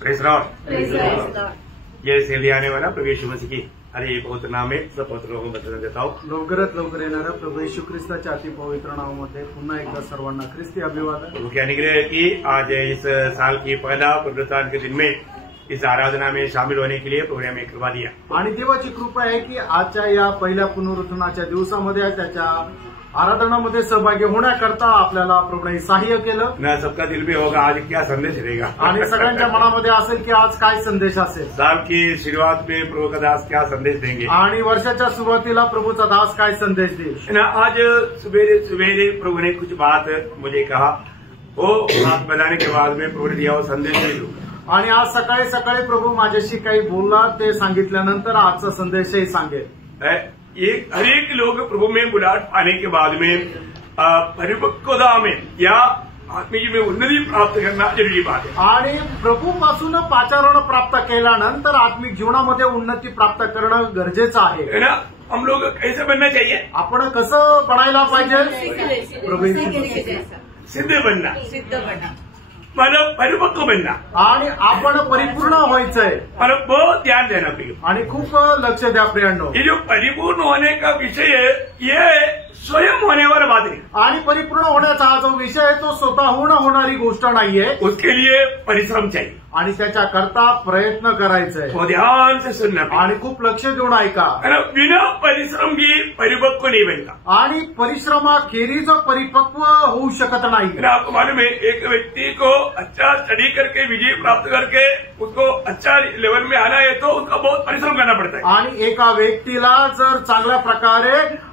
Praise Lord. ये इसलिए आने वाला प्रभु यीशु मसीह की अरे पवित्र नाम में सब पवित्र लोगों को बधाई देता हूँ। लवकरात लवकर येणाऱ्या प्रभू येशू ख्रिस्ताच्या अति पवित्र नावामध्ये पुन्हा एकदा सर्वांना ख्रिस्ती अभिवादन। प्रभु के अनुग्रह की आज इस साल की पहला पुनरुत्थान के दिन में इस आराधना में शामिल होने के लिए प्रभु ने हमें कृपा दिया। आणि देवाची कृपा आहे की आजच्या या पहिल्या पुनरुत्थानाच्या दिवसामध्ये त्याच्या आराधनामध्ये सहभागी होण्याकरता आपल्याला प्रभूने सहाय्य केलं। न सबका दिल में होगा आज क्या संदेश रहेगा, आणि सगळ्यांच्या मनामध्ये असेल की आज काय संदेश असेल। साल की शुरुआत में प्रभु का दास क्या संदेश देंगे आणि वर्षाच्या सुरुवातीला प्रभूचा दास काय संदेश देईल। आज सवेरे सवेरे प्रभु ने कुछ बात मुझे कहा, वो बात बताने के बाद में प्रभु ने दिया वो संदेश दे दूंगा। आणि आज सकाळी सकाळी प्रभु माझ्याशी काही बोलला, ते सांगितल्यानंतर आजचा संदेशही सांगेल। हर एक लोग प्रभु में बुलाहट पाने के बाद में परिपक्वता में या आत्मिक में उन्नति प्राप्त करना जरूरी बात है। आणि प्रभूपासून पाचारण प्राप्त केल्यानंतर आत्मिक जीवनामध्ये उन्नती प्राप्त करणं गरजेचं आहे ना। हम लोग कैसे बनना चाहिए, आपण कसं बनायला पाहिजे, सिद्ध बनना, मतलब परिपक्व बनना, आणि आपण परिपूर्ण व्हायचंय, मतलब बहुत ध्यान देना प्रिय, आणि खूप लक्ष द्या प्रियांनो। ये जो परिपूर्ण होने का विषय है ये स्वयं होने वाला बात नहीं, आणि परिपूर्ण होण्याचा हा जो विषय आहे तो स्वतःहून होणारी गोष्ट नाहीये, उसके लिए परिश्रम चाहिए आणि त्याच्याकरता प्रयत्न करायचंय, तो ध्यान से सुनना आणि खूप लक्ष देऊन ऐका। बिना परिश्रम की परिपक्व नहीं बनता, आणि परिश्रमाखेरीज परिपक्व होऊ शकत नाही। आपको मालूम है एक व्यक्ति को अच्छा स्टडी करके विजय प्राप्त करके उसको अच्छा लेवल में आना है तो उसका बहुत परिश्रम करना पड़ता है। आणि एका व्यक्तीला जर चांगल्या प्रकारे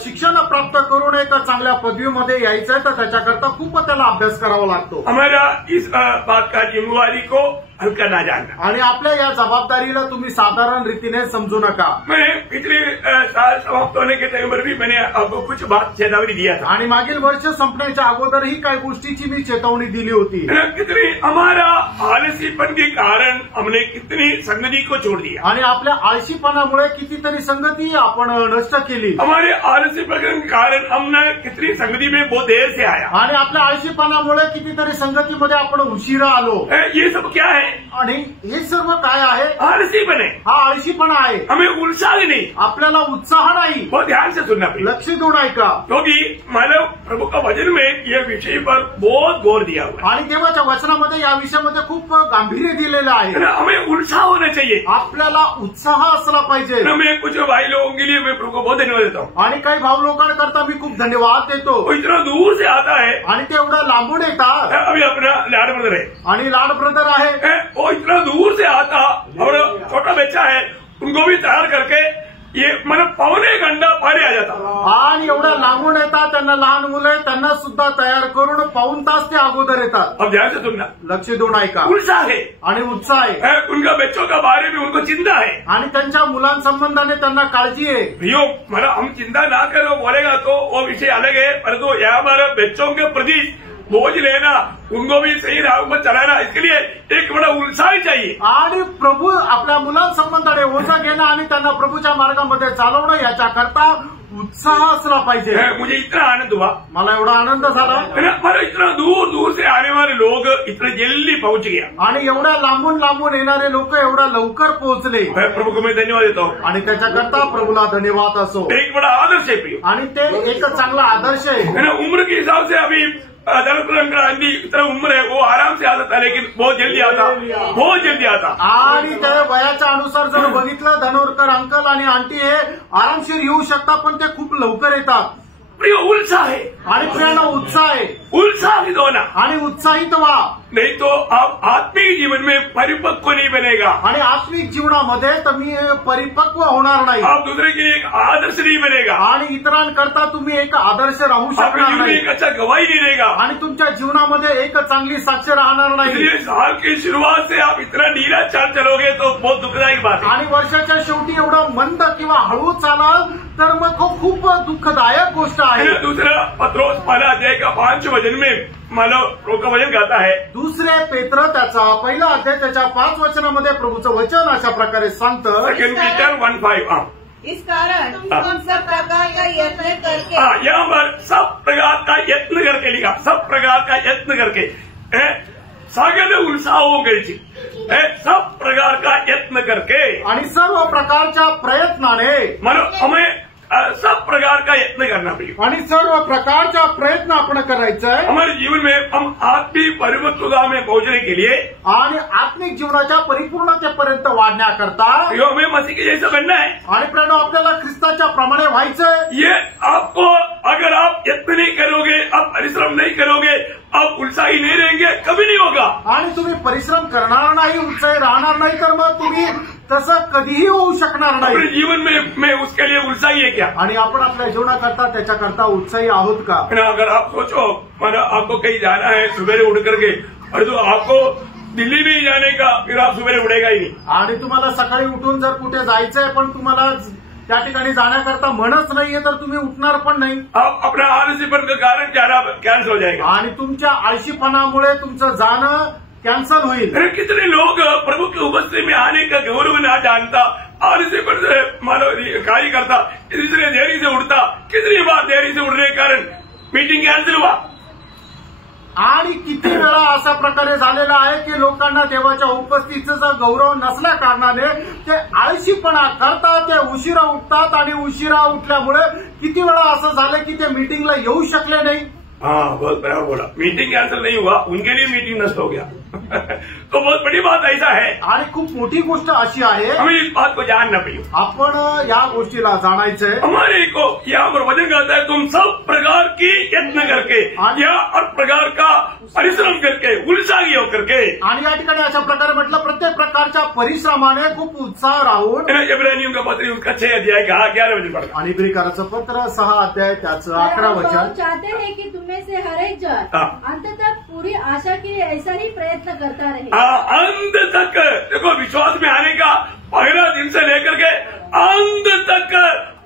शिक्षण प्राप्त करून एका चांगल्या पदवीमध्ये यायचंय तर त्याच्याकरता खूप त्याला अभ्यास करावा लागतो। हमारा इस बात का जिम्मेवारी को हल्का ना जानना, आणि आपल्या या जबाबदारीला तुम्ही साधारण रीतीने समजू नका। मैं पिछले साल समाप्त होने के टाइम पर भी मैंने आपको कुछ बात चेतावनी दिया था, आणि मागील वर्ष संपण्याच्या अगोदरही काही गोष्टीची मी चेतावणी दिली होती। कितनी हमारा आलसीपन के कारण हमने कितनी संगति को छोड़ दिया, आणि आपल्या आळशीपणामुळे कितीतरी संगती आपण नष्ट केली। हमारे आलसीपन के कारण हमने कितनी संगति में बहुत देर से आया, आणि आपल्या आळशीपणामुळे कितीतरी संगतीमध्ये आपण उशिरा आलो। ये सब क्या है, आणि हे सर्व काय आहे, आलसीपन है, हा आळशीपणा आहे। हमें उत्साह नहीं, आपल्याला उत्साह नाही। बहुत ध्यान से सुनना प्रिय, लक्ष देऊन ऐका, क्योंकि मानव प्रभु का वचन में यह विषय पर बहुत गौर दिया हुआ है, आणि देवाच्या वचनामध्ये या विषयामध्ये खूप गांभीर्य दिलेलं आहे। हमें उत्साह होना चाहिए, आपल्याला उत्साह असला पाहिजे। मैं कुछ भाई लोगों के लिए मैं प्रभु को बहुत धन्यवाद देता हूँ, आणि काही भाऊ लोकांकरता मी खूप धन्यवाद देतो। वो इतना दूर से आता है, आणि ते एवढं लांबून येतात, अभी अपना लाड ब्रदर है, आणि लाड ब्रदर आहे, वो इतना दूर से आता और छोटा बच्चा है उनको भी तैयार करके ये मतलब पौने घंटा पहले आ जाता, आणि एवढ्या लांबून येतात, त्यांना लहान मुलं आहेत त्यांना सुद्धा तयार करून पाऊण तास ते अगोदर येतात। अब ध्यान से सुनना, लक्ष देऊन ऐका, उत्साह है आणि उत्साह आहे, उनका बच्चों का बारे में उनको चिंता है, आणि त्यांच्या मुलांसंबंधाने त्यांना काळजी आहे। भैया मतलब हम चिंता ना करो बोलेगा तो वो विषय अलग है, परंतु यहाँ हमारे बच्चों के प्रति बोझ लेना, उनको भी सही राह पर चलाना, इसके लिए एक बड़ा उत्साह चाहिए। आणि प्रभू आपल्या मुलांसंबंधाने ओझं घेणं आणि त्यांना प्रभूच्या मार्गामध्ये चालवणं याच्याकरता उत्साह असला पाहिजे। मुझे इतना आनंद हुआ, मला एवढा आनंद झाला, पर इतना दूर दूर से आने वाले लोग इतना जल्दी पहुंच गया, आणि एवढ्या लांबून लांबून येणारे लोक एवढा लवकर पोहोचले। प्रभु को मैं धन्यवाद देता हूँ, आणि त्याच्याकरता प्रभूला धन्यवाद असो। एक बड़ा आदर्श है प्रिय, आणि ते एक चांगला आदर्श आहे। उम्र के हिसाब से अभी अंकल इतना उम्र है वो आराम से आता था, लेकिन बहुत जल्दी आता, बहुत जल्दी आता। आणि ते वयाच्या अनुसार जर बघितलं धनोरकर अंकल आणि आंटी हे आरामशीर येऊ शकतात, पण ते खूप लवकर येतात। प्रिय उत्साह है, आणि प्रियांनो उत्साह आहे, उत्साहित होना, आणि उत्साहित व्हा, नहीं तो आप आत्मिक जीवन में परिपक्व नहीं बनेगा, आणि आत्मिक जीवनामध्ये तुम्ही परिपक्व होणार नाही, आप दूसरे के लिए एक आदर्श नहीं बनेगा, आणि इतरांकरता तुम्ही एक आदर्श राहू शकणार नाही, एक अच्छा गवाही नहीं रहेगा, आणि तुमच्या जीवनामध्ये एक चांगली साक्ष राहणार नाही। इसलिए साल की शुरुआत से आप इतना ढीला चाल चलोगे तो बहुत दुखदायक बात है, आणि वर्षाच्या शेवटी एवढं मंद किंवा हळू चालाल तर मग खूप दुःखदायक गोष्ट आहे। दूसरा पत्रोस पहला अध्याय का 5 वचन में मानव प्रभू का वचन गाता है, दुसरे पेत्र त्याचा पहिला अध्याय त्याच्या 5 वचनामध्ये प्रभूचं वचन अशा प्रकारे सांगतं, 2 पीटर 1:5। इस कारण हम सब प्रकार का यत्न करके, यहाँ पर सब प्रकार का यत्न करके लिखा, सब प्रकार का यत्न करके सगळे उत्साह गरजे सब प्रकार का यत्न करके आणि सर्व प्रकारच्या प्रयत्नाने हमें सब प्रकार का यत्न करना पड़ेगा आणि सर्व प्रकारचा प्रयत्न आपण करायचा आहे हमारे जीवन में हम आत्मिक परिपक्वता में पहुंचने के लिए आणि आत्मिक जीवनाच्या परिपूर्णतेपर्यंत वाढण्याकरता हमें मसीह के जैसा बनना है आणि प्रेरणा आपल्याला ख्रिस्ताच्या प्रमाणे व्हायचंय ये आपको अगर आप यत्न नहीं करोगे आप परिश्रम नहीं करोगे आप उत्साही नहीं रहेंगे कभी नहीं होगा आणि तुम्ही परिश्रम करणार नाही उत्साही राहणार नाही तर मग तुम्ही तसं कधीही होऊ शकणार अपने नाही जीवन में मैं उसके लिए उत्साही है क्या आणि आपण आपल्या जीवनाकरता त्याच्याकरता उत्साही आहोत का अगर आप सोचो माना आपको कहीं जाना है सुबह उठ करके और तो आपको दिल्ली नहीं जाने का फिर आप सुबह उठेगा ही नहीं आणि तुम्हाला सकाळी उठून जर कुठे जायचंय पण तुम्हाला त्या ठिकाणी जाण्याकरता मनच नाहीये तर तुम्ही उठणार पण नाही आप अपना आलसीपन के कारण जाना कैंसिल हो जाएगा आणि तुमच्या आळशीपणामुळे तुमचं जाणं कॅन्सल होईल अरे कितने लोग प्रभु की उपस्थिति में आने का गौरव ना जानता आलसीपन से मानो कार्य करता इसलिए देरी से उठता कितनी बार देरी से उठने के कारण मीटिंग कैंसिल हुआ आणि किती वेळा अशा प्रकारे झालेला आहे की लोकांना देवाच्या उपस्थितीचा गौरव नसल्या कारणाने ते आळशीपणा करतात ते उशिरा उठतात आणि उशिरा उठल्यामुळे किती वेळा असं झालं की ते मीटिंगला येऊ शकले नाही हाँ बहुत बराबर बोला मीटिंग कैंसिल नहीं हुआ उनके लिए मीटिंग नष्ट हो गया तो बहुत बड़ी बात ऐसा है आणि खूप मोठी गोष्ट अशी आहे हमें इस बात को जानना पड़ेगा आपण या गोष्टीला जाणायचंय हमारे को यहाँ पर वचन कहता है तुम सब प्रकार की यत्न करके या हर प्रकार का परिश्रम करके उत्साही होकर के आणि या ठिकाणी अशा प्रकारे म्हटलं प्रत्येक प्रकारच्या परिश्रमाने खूप उत्साह राहून इब्रानियों का पत्र उसका 6 अध्याय का 11 वचन पढ़ा आणि इब्रिकाराचं पत्र 6 अध्याय त्याचं 11 वचन चाहते हैं कि तुम्हें से हर एक जन अंत तक पूरी आशा के लिए ऐसा ही प्रयत्न करता रहे अंत तक देखो विश्वास में आने का पहला दिन से लेकर के अंत तक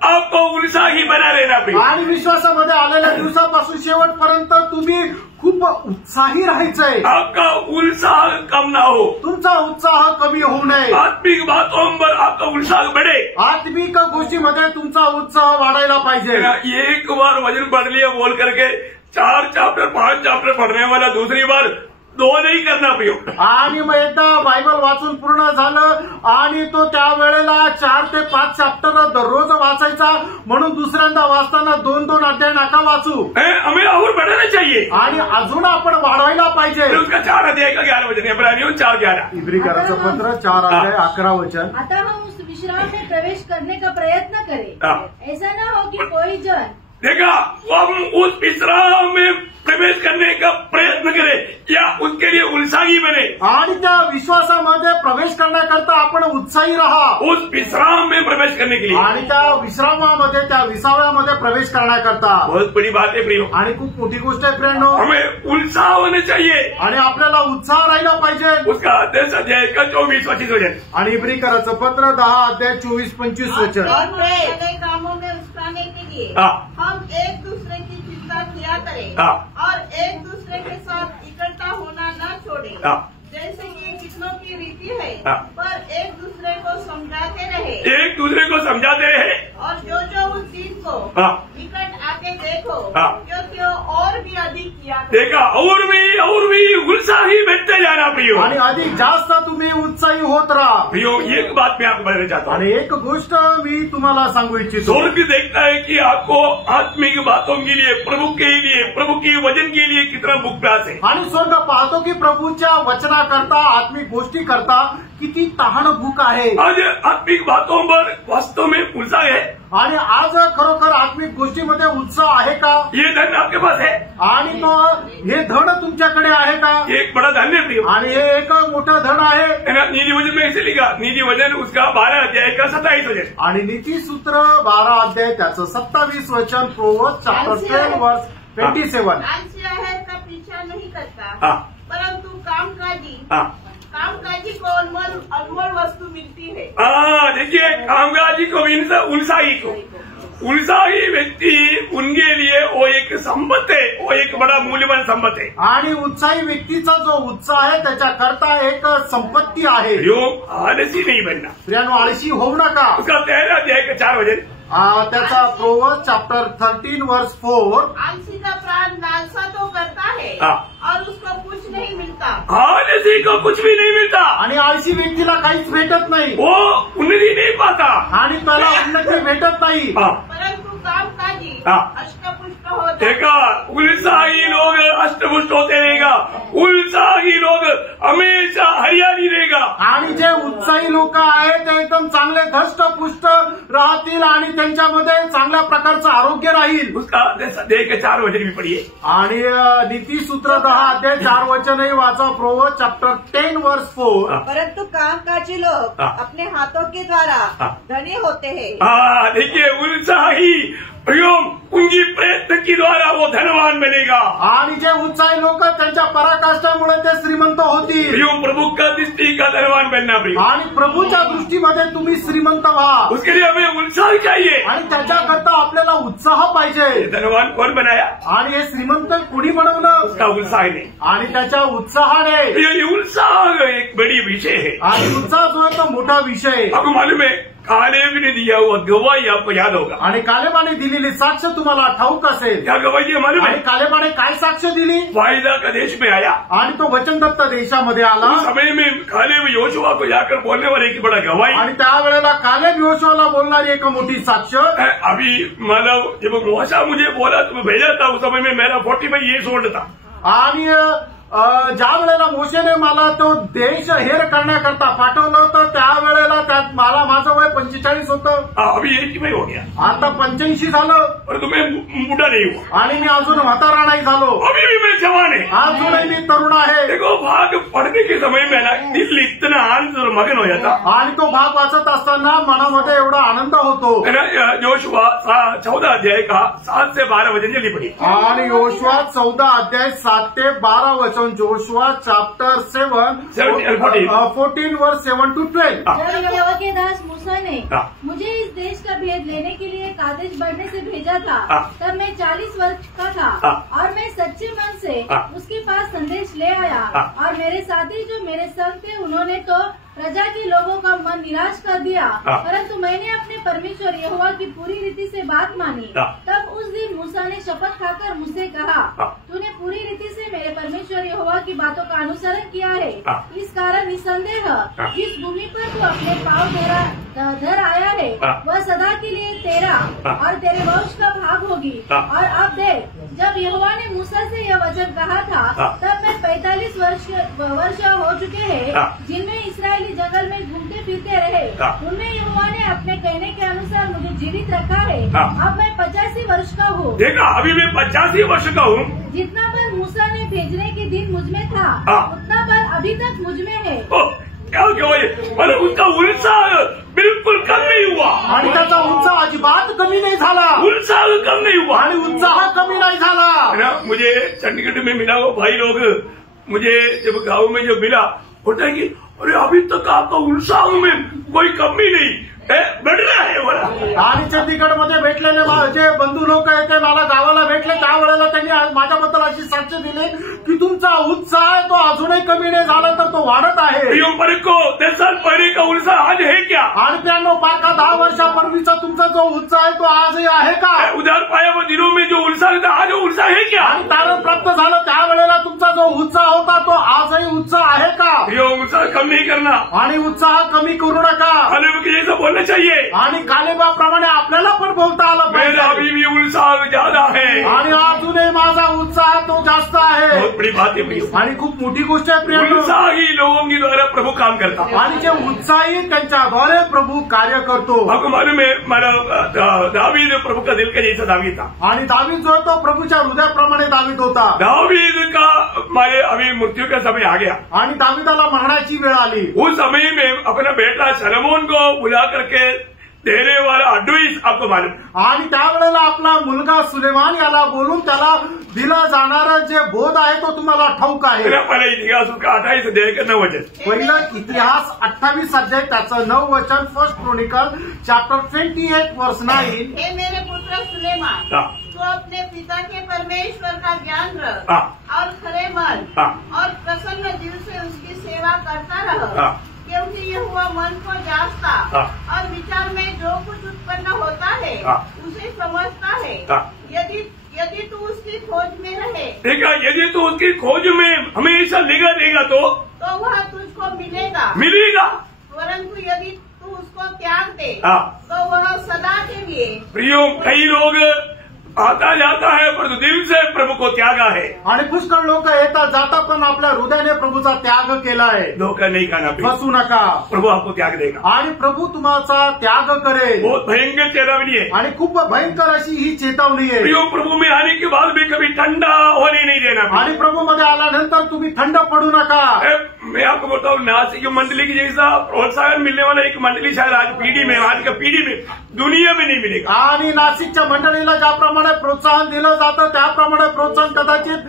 आपको उत्साही बना रहना पड़ेगा आणि विश्वासामध्ये आलेल्या दिवसापासून शेवटपर्यंत तुम्ही खूप उत्साही राहायचंय आपका उत्साह कम ना हो तुमचा उत्साह कमी होऊ नये आत्मिक बातों पर आपका उत्साह बढ़े आत्मिक गोष्टीमध्ये तुमचा उत्साह वाढायला पाहिजे एक बार वचन पढ़ लिया बोल करके 4 चैप्टर 5 चैप्टर पढ़ने वाला दूसरी बार 2 नहीं करना प्रयोग आणि मग एकदा बायबल वाचून पूर्ण झालं आणि तो त्यावेळेला 4 ते 5 चॅप्टर दररोज वाचायचा म्हणून दुसऱ्यांदा वाचताना 2-2 अध्याय नका वाचू हमें और बढ़ाना चाहिए आणि अजून आपण वाढवायला पाहिजे उसका 4 अध्याय का 11 वचन इब्रानियों 4:11 इब्रिकाराचं पत्र 4 अध्याय 11 वचन आता हम उस विश्राम में प्रवेश करने का प्रयत्न करें ऐसा न हो कि कोई जन देखा हम उस विश्राम में प्रवेश करने का प्रयत्न करें या उसके लिए उत्साही बने आणि त्या विश्वासामध्ये प्रवेश करण्याकरता आपण उत्साही राहा उस विश्राम में प्रवेश करने के लिए आणि त्या विश्रामामध्ये त्या विसाव्यामध्ये प्रवेश करण्याकरता बहुत बड़ी बात है प्रियो आणि खूप मोठी गोष्ट आहे फ्रेंड हमें उत्साह होना चाहिए आणि आपल्याला उत्साह राहिला पाहिजे उसका 10 अध्याय का 24-25 वचन आणि इब्रिकाराचं पत्र 10 अध्याय 24-25 वचन नए कामों में उस्ताने के लिए हम एक दूसरे की चिंता किया करें और एक दूसरे के साथ इकट्ठा होना न छोड़े जैसे कि कितनों की रीति है पर एक दूसरे को समझाते रहे और जो उस चीज को निकट आके देखो क्योंकि और भी अधिक किया देखा और भी उत्साही बनते जाना प्रियो आणि अधिक जास्त तुम्ही उत्साही होत राहा प्रियो एक बात मैं आपको बताना चाहता हूँ आणि एक गोष्ट मी तुम्हाला सांगू इच्छितो स्वर्ग देखता है कि आपको आत्मिक बातों के लिए प्रभु के वचन के लिए कितना भूख प्यास है आणि स्वर्ग पाहतो की प्रभूच्या वचनाकरता आत्मिक गोष्टी करता किती तहान भूक आहे आज आत्मिक बातों पर वास्तव में उत्साह है आणि आज खरोखर आत्मिक गोष्टीमध्ये उत्साह आहे का ये धन आपके पास है आणि तो हे धन तुमच्याकडे आहे का एक बड़ा धन है प्रियो आणि हे एक मोठं धन आहे नीति वचन में ऐसे लिखा नीति वचन उसका 12 अध्याय का 27 वचन आणि नीतिसूत्र 12 अध्याय त्याचं 27 वचन प्रोवर्ब्स चॅप्टर 10 वर्स 27 आलसी आहत का पीछा नहीं करता परंतु कामकाजी को अनमोल वस्तु मिलती है देखिए कामकाजी को मीन्स उत्साही व्यक्ति उनके लिए वो एक संपत्ति है वो एक बड़ा मूल्यवान संपत्ति है आणि उत्साही व्यक्तीचा जो उत्साह आहे त्याच्याकरता एक संपत्ती आहे आलसी नहीं बनना स्त्रियांनो आळशी होऊ नका उसका 13 अध्याय का 4 वचन त्याचा प्रोवर्ब्स चॅप्टर 13 वर्स 4. आलसी का प्राण लालसा तो करता है और उसको कुछ नहीं मिलता. आलसी को कुछ भी नहीं मिलता. आणि आळशी व्यक्तीला काहीच भेटत नाही. वो उन्नति नहीं पाता. आणि त्याला उन्नती भेटत नाही. परंतु कामकाजी अष्टपुष्ट होते. उत्साही लोग अष्टपुष्ट होते रहेगा. उत्साही लोग हमेशा हरियाली रहेगा. आणि जे उत्साही लोक आहेत ते एकदम चांगले धष्टपुष्ट राहतील आणि त्यांच्यामध्ये चांगल्या प्रकारचं आरोग्य राहील. उसका देह के 4 वचन भी पढ़िए. आणि नीतिसूत्र 10 अध्याय 4 वचनही वाचा. प्रोवर्ब्स चॅप्टर 10 वर्स 4. परंतु कामकाजी लोग अपने हाथों के द्वारा धनी होते हैं. देखिए उत्साही उनकी प्रयत्न के द्वारा वो धनवान बनेगा. आणि जे उत्साही लोक त्यांच्या पराकाष्ठामुळे ते श्रीमंत होतील. प्रभु का दृष्टि का धनवान बनना प्रिय. आणि प्रभूच्या दृष्टीमध्ये तुम्ही श्रीमंत व्हा. उसके लिए हमें उत्साह चाहिए. आणि त्याच्याकरता आपल्याला उत्साह पाहिजे. धनवान कौन बनाया. आणि हे श्रीमंत कोणी बनवलं. उसका उत्साह नहीं. आणि त्याच्या उत्साहाने. ये उत्साह एक बड़ी विषय है. आणि उत्साह जो आहे तो मोठा विषय. आपको मालूम है कालेब ने दिया हुआ गवाही आपको याद होगा. आणि कालेबाने दिलेली साक्ष तुम्हाला ठाऊक असेल. क्या गवाही मालूम है. कालेबाने काय साक्ष दिली. वायदा का देश में आया आणि तो वचनदत्त देशामध्ये आला. उस समय में कालेब योशुआ को जाकर बोलने वाले की बड़ा गवाही. आणि त्यावेळेला कालेब योशुआला बोलणारी एक मोठी साक्ष. अभी मतलब जब मूसा मुझे बोला तो मैं भेजा था उस समय में मेरा 45 years old था. आणि ज्या वेळेला मोशेने मला तो देश हेर करण्याकरता पाठवलं होतं त्यावेळेला त्यात मला माझं वय 45 होतं. अभी 80 हो गया. आता 85 झालं. पर तुम्हें बुढ़ा नहीं हुआ. आणि मी अजून म्हातारा नाही झालो. अभी भी मैं जवान है. अजूनही मी तरुण आहे. देखो भाग पढ़ने के समय में ना दिल इतना आनंद और मगन हो जाता. आणि तो भाग वाचत असताना मनामध्ये एवढा आनंद होतो. योशुआ 14 अध्याय का 7 से 12 वचन जल्दी पढ़ी. आणि योशुआ 14 अध्याय 7 ते 12 वचन. जोशुआ चैप्टर 7 14 वर्स 7 to 12. जब यहोवा के दास मूसा ने मुझे इस देश का भेद लेने के लिए कादेश बढ़ने से भेजा था तब मैं 40 वर्ष का था और मैं सच्चे मन से उसके पास संदेश ले आया और मेरे साथी जो मेरे संग थे उन्होंने तो प्रजा के लोगों का मन निराश कर दिया. परंतु मैंने अपने परमेश्वर यहोवा की पूरी रीति से बात मानी. तब उस दिन मूसा ने शपथ खाकर मुझसे कहा तूने पूरी रीति से मेरे परमेश्वर यहोवा की बातों का अनुसरण किया है. इस कारण निसंदेह जिस भूमि पर तू अपने पाँव धर आया है वह सदा के लिए तेरा और तेरे वंश का भाग होगी. और अब देख जब यहोवा ने मूसा से यह वचन कहा था तब मैं 45 वर्ष हो चुके हैं जिनमें इसराइली जंगल में घूमते फिरते रहे. उनमें यहोवा ने अपने कहने के अनुसार मुझे जीवित रखा है. अब मैं 85 वर्ष का हूँ. देखा अभी मैं 85 वर्ष का हूँ. जितना पर मूसा ने भेजने के दिन मुझमें था उतना पर अभी तक मुझमें है. क्या मतलब उसका उत्साह बिल्कुल कम नहीं हुआ. आणि त्याचा उत्साह अजिबात कमी नाही झाला. उत्साह कम नहीं हुआ. आणि उत्साह कमी नाही झाला. मुझे चंडीगढ़ में मिला वो भाई लोग मुझे जब गाँव में जो मिला बोलता है कि अरे अभी तक आपका उत्साह में कोई कमी नहीं बढ़ रहा है मला. आणि चंदीगडमध्ये भेटलेले जे बंधू लोक आहेत ते मला गावाला भेटले त्यावेळेला त्यांनी माझ्याबद्दल अशी साक्ष दिली की तुमचा उत्साह आहे तो अजूनही कमी नाही झाला तर तो वाढत आहे. 10 साल पहले का उत्साह आज है क्या. आणि त्यांना 10 वर्षापूर्वीचा तुमचा जो उत्साह आहे तो आजही आहे का. उधार पाया वो दिनों में जो उत्साह था आज उत्साह है क्या. आणि तारण प्राप्त झालं त्यावेळेला तुमचा जो उत्साह होता तो आजही उत्साह आहे का. उत्साह कम नहीं करना. आणि उत्साह कमी करू नका. बोलना चाहिए. आणि कालेबाप्रमाणे आपल्याला पण बोलता आलं पाहिजे. अभी भी उत्साह ज्यादा है. आणि अजूनही माझा उत्साह तो जास्त आहे. बहुत बड़ी बात है प्रिय. आणि खूप मोठी गोष्ट आहे प्रिय. उत्साही लोगों के द्वारा प्रभु काम करता. आणि जे उत्साही त्यांच्याद्वारे प्रभु कार्य करतो. आपको मालूम है मला दावीद प्रभु का दिल का जैसा दावीद था. आणि दावीद जो तो प्रभूच्या हृदयाप्रमाणे दावीद होता. दावीद का मारे अभी मृत्यू का समय आ गया. आणि दावीदाला मरणाची वेळ आली. उस समय में अपना बेटा सलोमोन को बुला करके देने वाला एडवाइस आपको मालूम. आणि त्यावेळेला आपला मुलगा सुलेमान याला बोलून त्याला दिला जाणारा जे बोध आहे तो तुम्हाला ठाऊक आहे. पहिला इतिहास उसका 28 अध्याय का 9 वचन. पहिलं इतिहास 28 अध्याय त्याचं 9 वचन. फर्स्ट क्रॉनिकल चॅप्टर 28 वर्स 9. हे मेरे पुत्र सुलेमान तो अपने पिता के परमेश्वर का ज्ञान रख और खरे मन और प्रसन्न दिल से उसकी सेवा करता रह. क्योंकि यहोवा मन को जांचता और विचार में जो कुछ उत्पन्न प्रसन्न होता है, उसे समझता है। यदि तू उसकी खोज में रहे, ठीक है, यदि तू उसकी खोज में हमेशा लगा रहेगा तो वह तुझको मिलेगा। परंतु यदि तू उसको त्याग दे तो वह सदा के लिए। प्रियो, कई लोग आता जाता है पर दिल से प्रभु को त्यागा है, आणि पुष्कळ लोक येतात जातात पण आपल्या हृदयाने प्रभूचा त्याग केला आहे। धोखा नहीं खाना, फसू नका, प्रभु आपको त्याग देगा आणि प्रभू तुम्हाचा त्याग करेल। बहुत भयंकर चेतावनी है आणि खूप भयंकर अशी ही चेतावनी आहे। प्रियो, प्रभु में आने के बाद भी कभी ठंडा होने नहीं देना। आणि प्रभू मध्ये आल्यानंतर तुम्ही थंड पडू नका। मैं आपको बताऊं, नासिक मंडली की जैसा प्रोत्साहन मिलने वाला एक मंडली शायद आज का पीढ़ी में दुनिया में नहीं मिलेगा। आणि नाशिकच्या मंडळीला ज्याप्रमाणे प्रोत्साहन दिलं जातं त्याप्रमाणे प्रोत्साहन कदाचित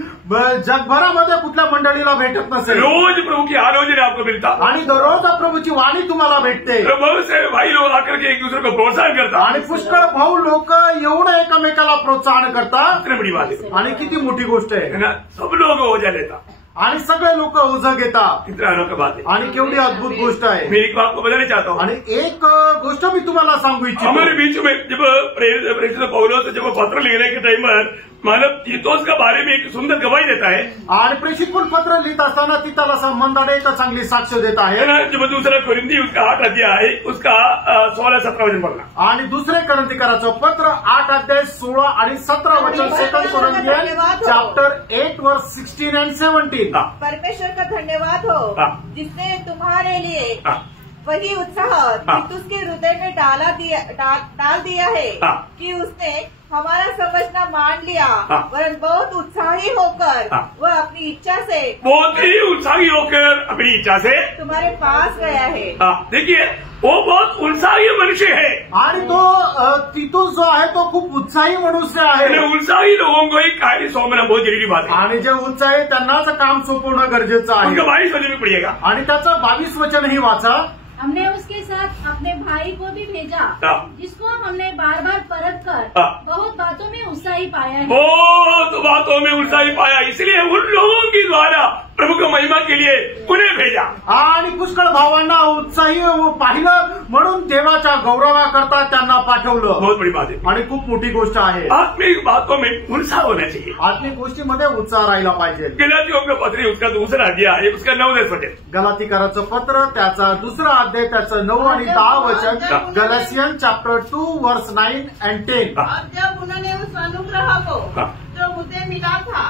जगभरामध्ये कुठल्या मंडळीला भेटत नसेल। रोज प्रभु की आलोचना आपको मिलता, आणि दररोज प्रभूची वाणी तुम्हाला भेटते। बहुत से भाई लोग आकर के एक दूसरे को प्रोत्साहन करता, आणि पुष्कळ भाऊ लोक एवढं एकमेकाला प्रोत्साहन करतात। कितनी बड़ी बात है, आणि किती मोठी गोष्ट आहे ना। सब लोग ओझा लेता आणि सगळे लोक ओझं घेतात। कितना अनोखा बात है, आणि केवढी अद्भुत गोष्ट आहे। मैं एक बात को बताना चाहता हूँ। आणि एक गोष्ट मी तुम्हाला सांगू इच्छितो। हमारे बीच में जब प्रेरित पौलुस जब पत्र लिखने के टाइम पर मानव तीतोस के बारे में एक सुंदर गवाही देता है, आणि प्रेषित पत्र लिहित असताना ती त्याला संबंधाने एक चांगली साक्ष देत आहे। जब दूसरा कोरिंथी उसका 8 अध्याय उसका 16-17 वचन पढ़ना। आणि दुसरे कोरिंथीकराचं पत्र 8 अध्याय 16 आणि 17 वचन, सेकंड कोरिंथियन चैप्टर 8 वर्स 16 एंड 17। परमेश्वर का धन्यवाद हो जिसने तुम्हारे लिए वही उत्साह तीतुस के हृदय में डाल दिया है कि उसने हमारा समझना मान लिया, वरन बहुत उत्साही होकर वह अपनी इच्छा से, बहुत ही उत्साही होकर अपनी इच्छा से तुम्हारे पास गया है। देखिए, वो बहुत उत्साही मनुष्य है, आणि तो तीतुस जो आहे तो खूप उत्साही मनुष्य आहे। उत्साही लोगों को ही कार्य सौंपना बहुत जरूरी बात है, आणि जे उत्साही त्यांनाच काम सोपवणं गरजेचं आहे। उनका 22 वचन में पढ़िएगा, आणि त्याचं 22 वचनही वाचा। हमने उसके साथ अपने भाई को भी भेजा, जिसको हमने बार बार परख कर बहुत बातों में उत्साही पाया है। बहुत बातों में उत्साही पाया, इसलिए उन लोगों के द्वारा प्रभु की महिमा के लिए उन्हें भेजा। आणि पुष्कळ भावांना उत्साही पाहिलं म्हणून देवाच्या गौरवाकरता त्यांना पाठवलं। बहुत बड़ी बात है, आणि खूप मोठी गोष्ट आहे। आत्मिक बातों में उत्साह होना चाहिए, आत्मिक गोष्टीमध्ये उत्साह राहिला पाहिजे। गलातियों का पत्र उसका दूसरा अध्याय उसका 9-10 वचन, गलातीकराचं पत्र त्याचा दुसरा अध्याय त्याचं 9 आणि 10 वचन, गलातियन चैप्टर 2 वर्स 9 एंड 10। और जब उन्होंने उस अनुग्रह को जो मुझे मिला था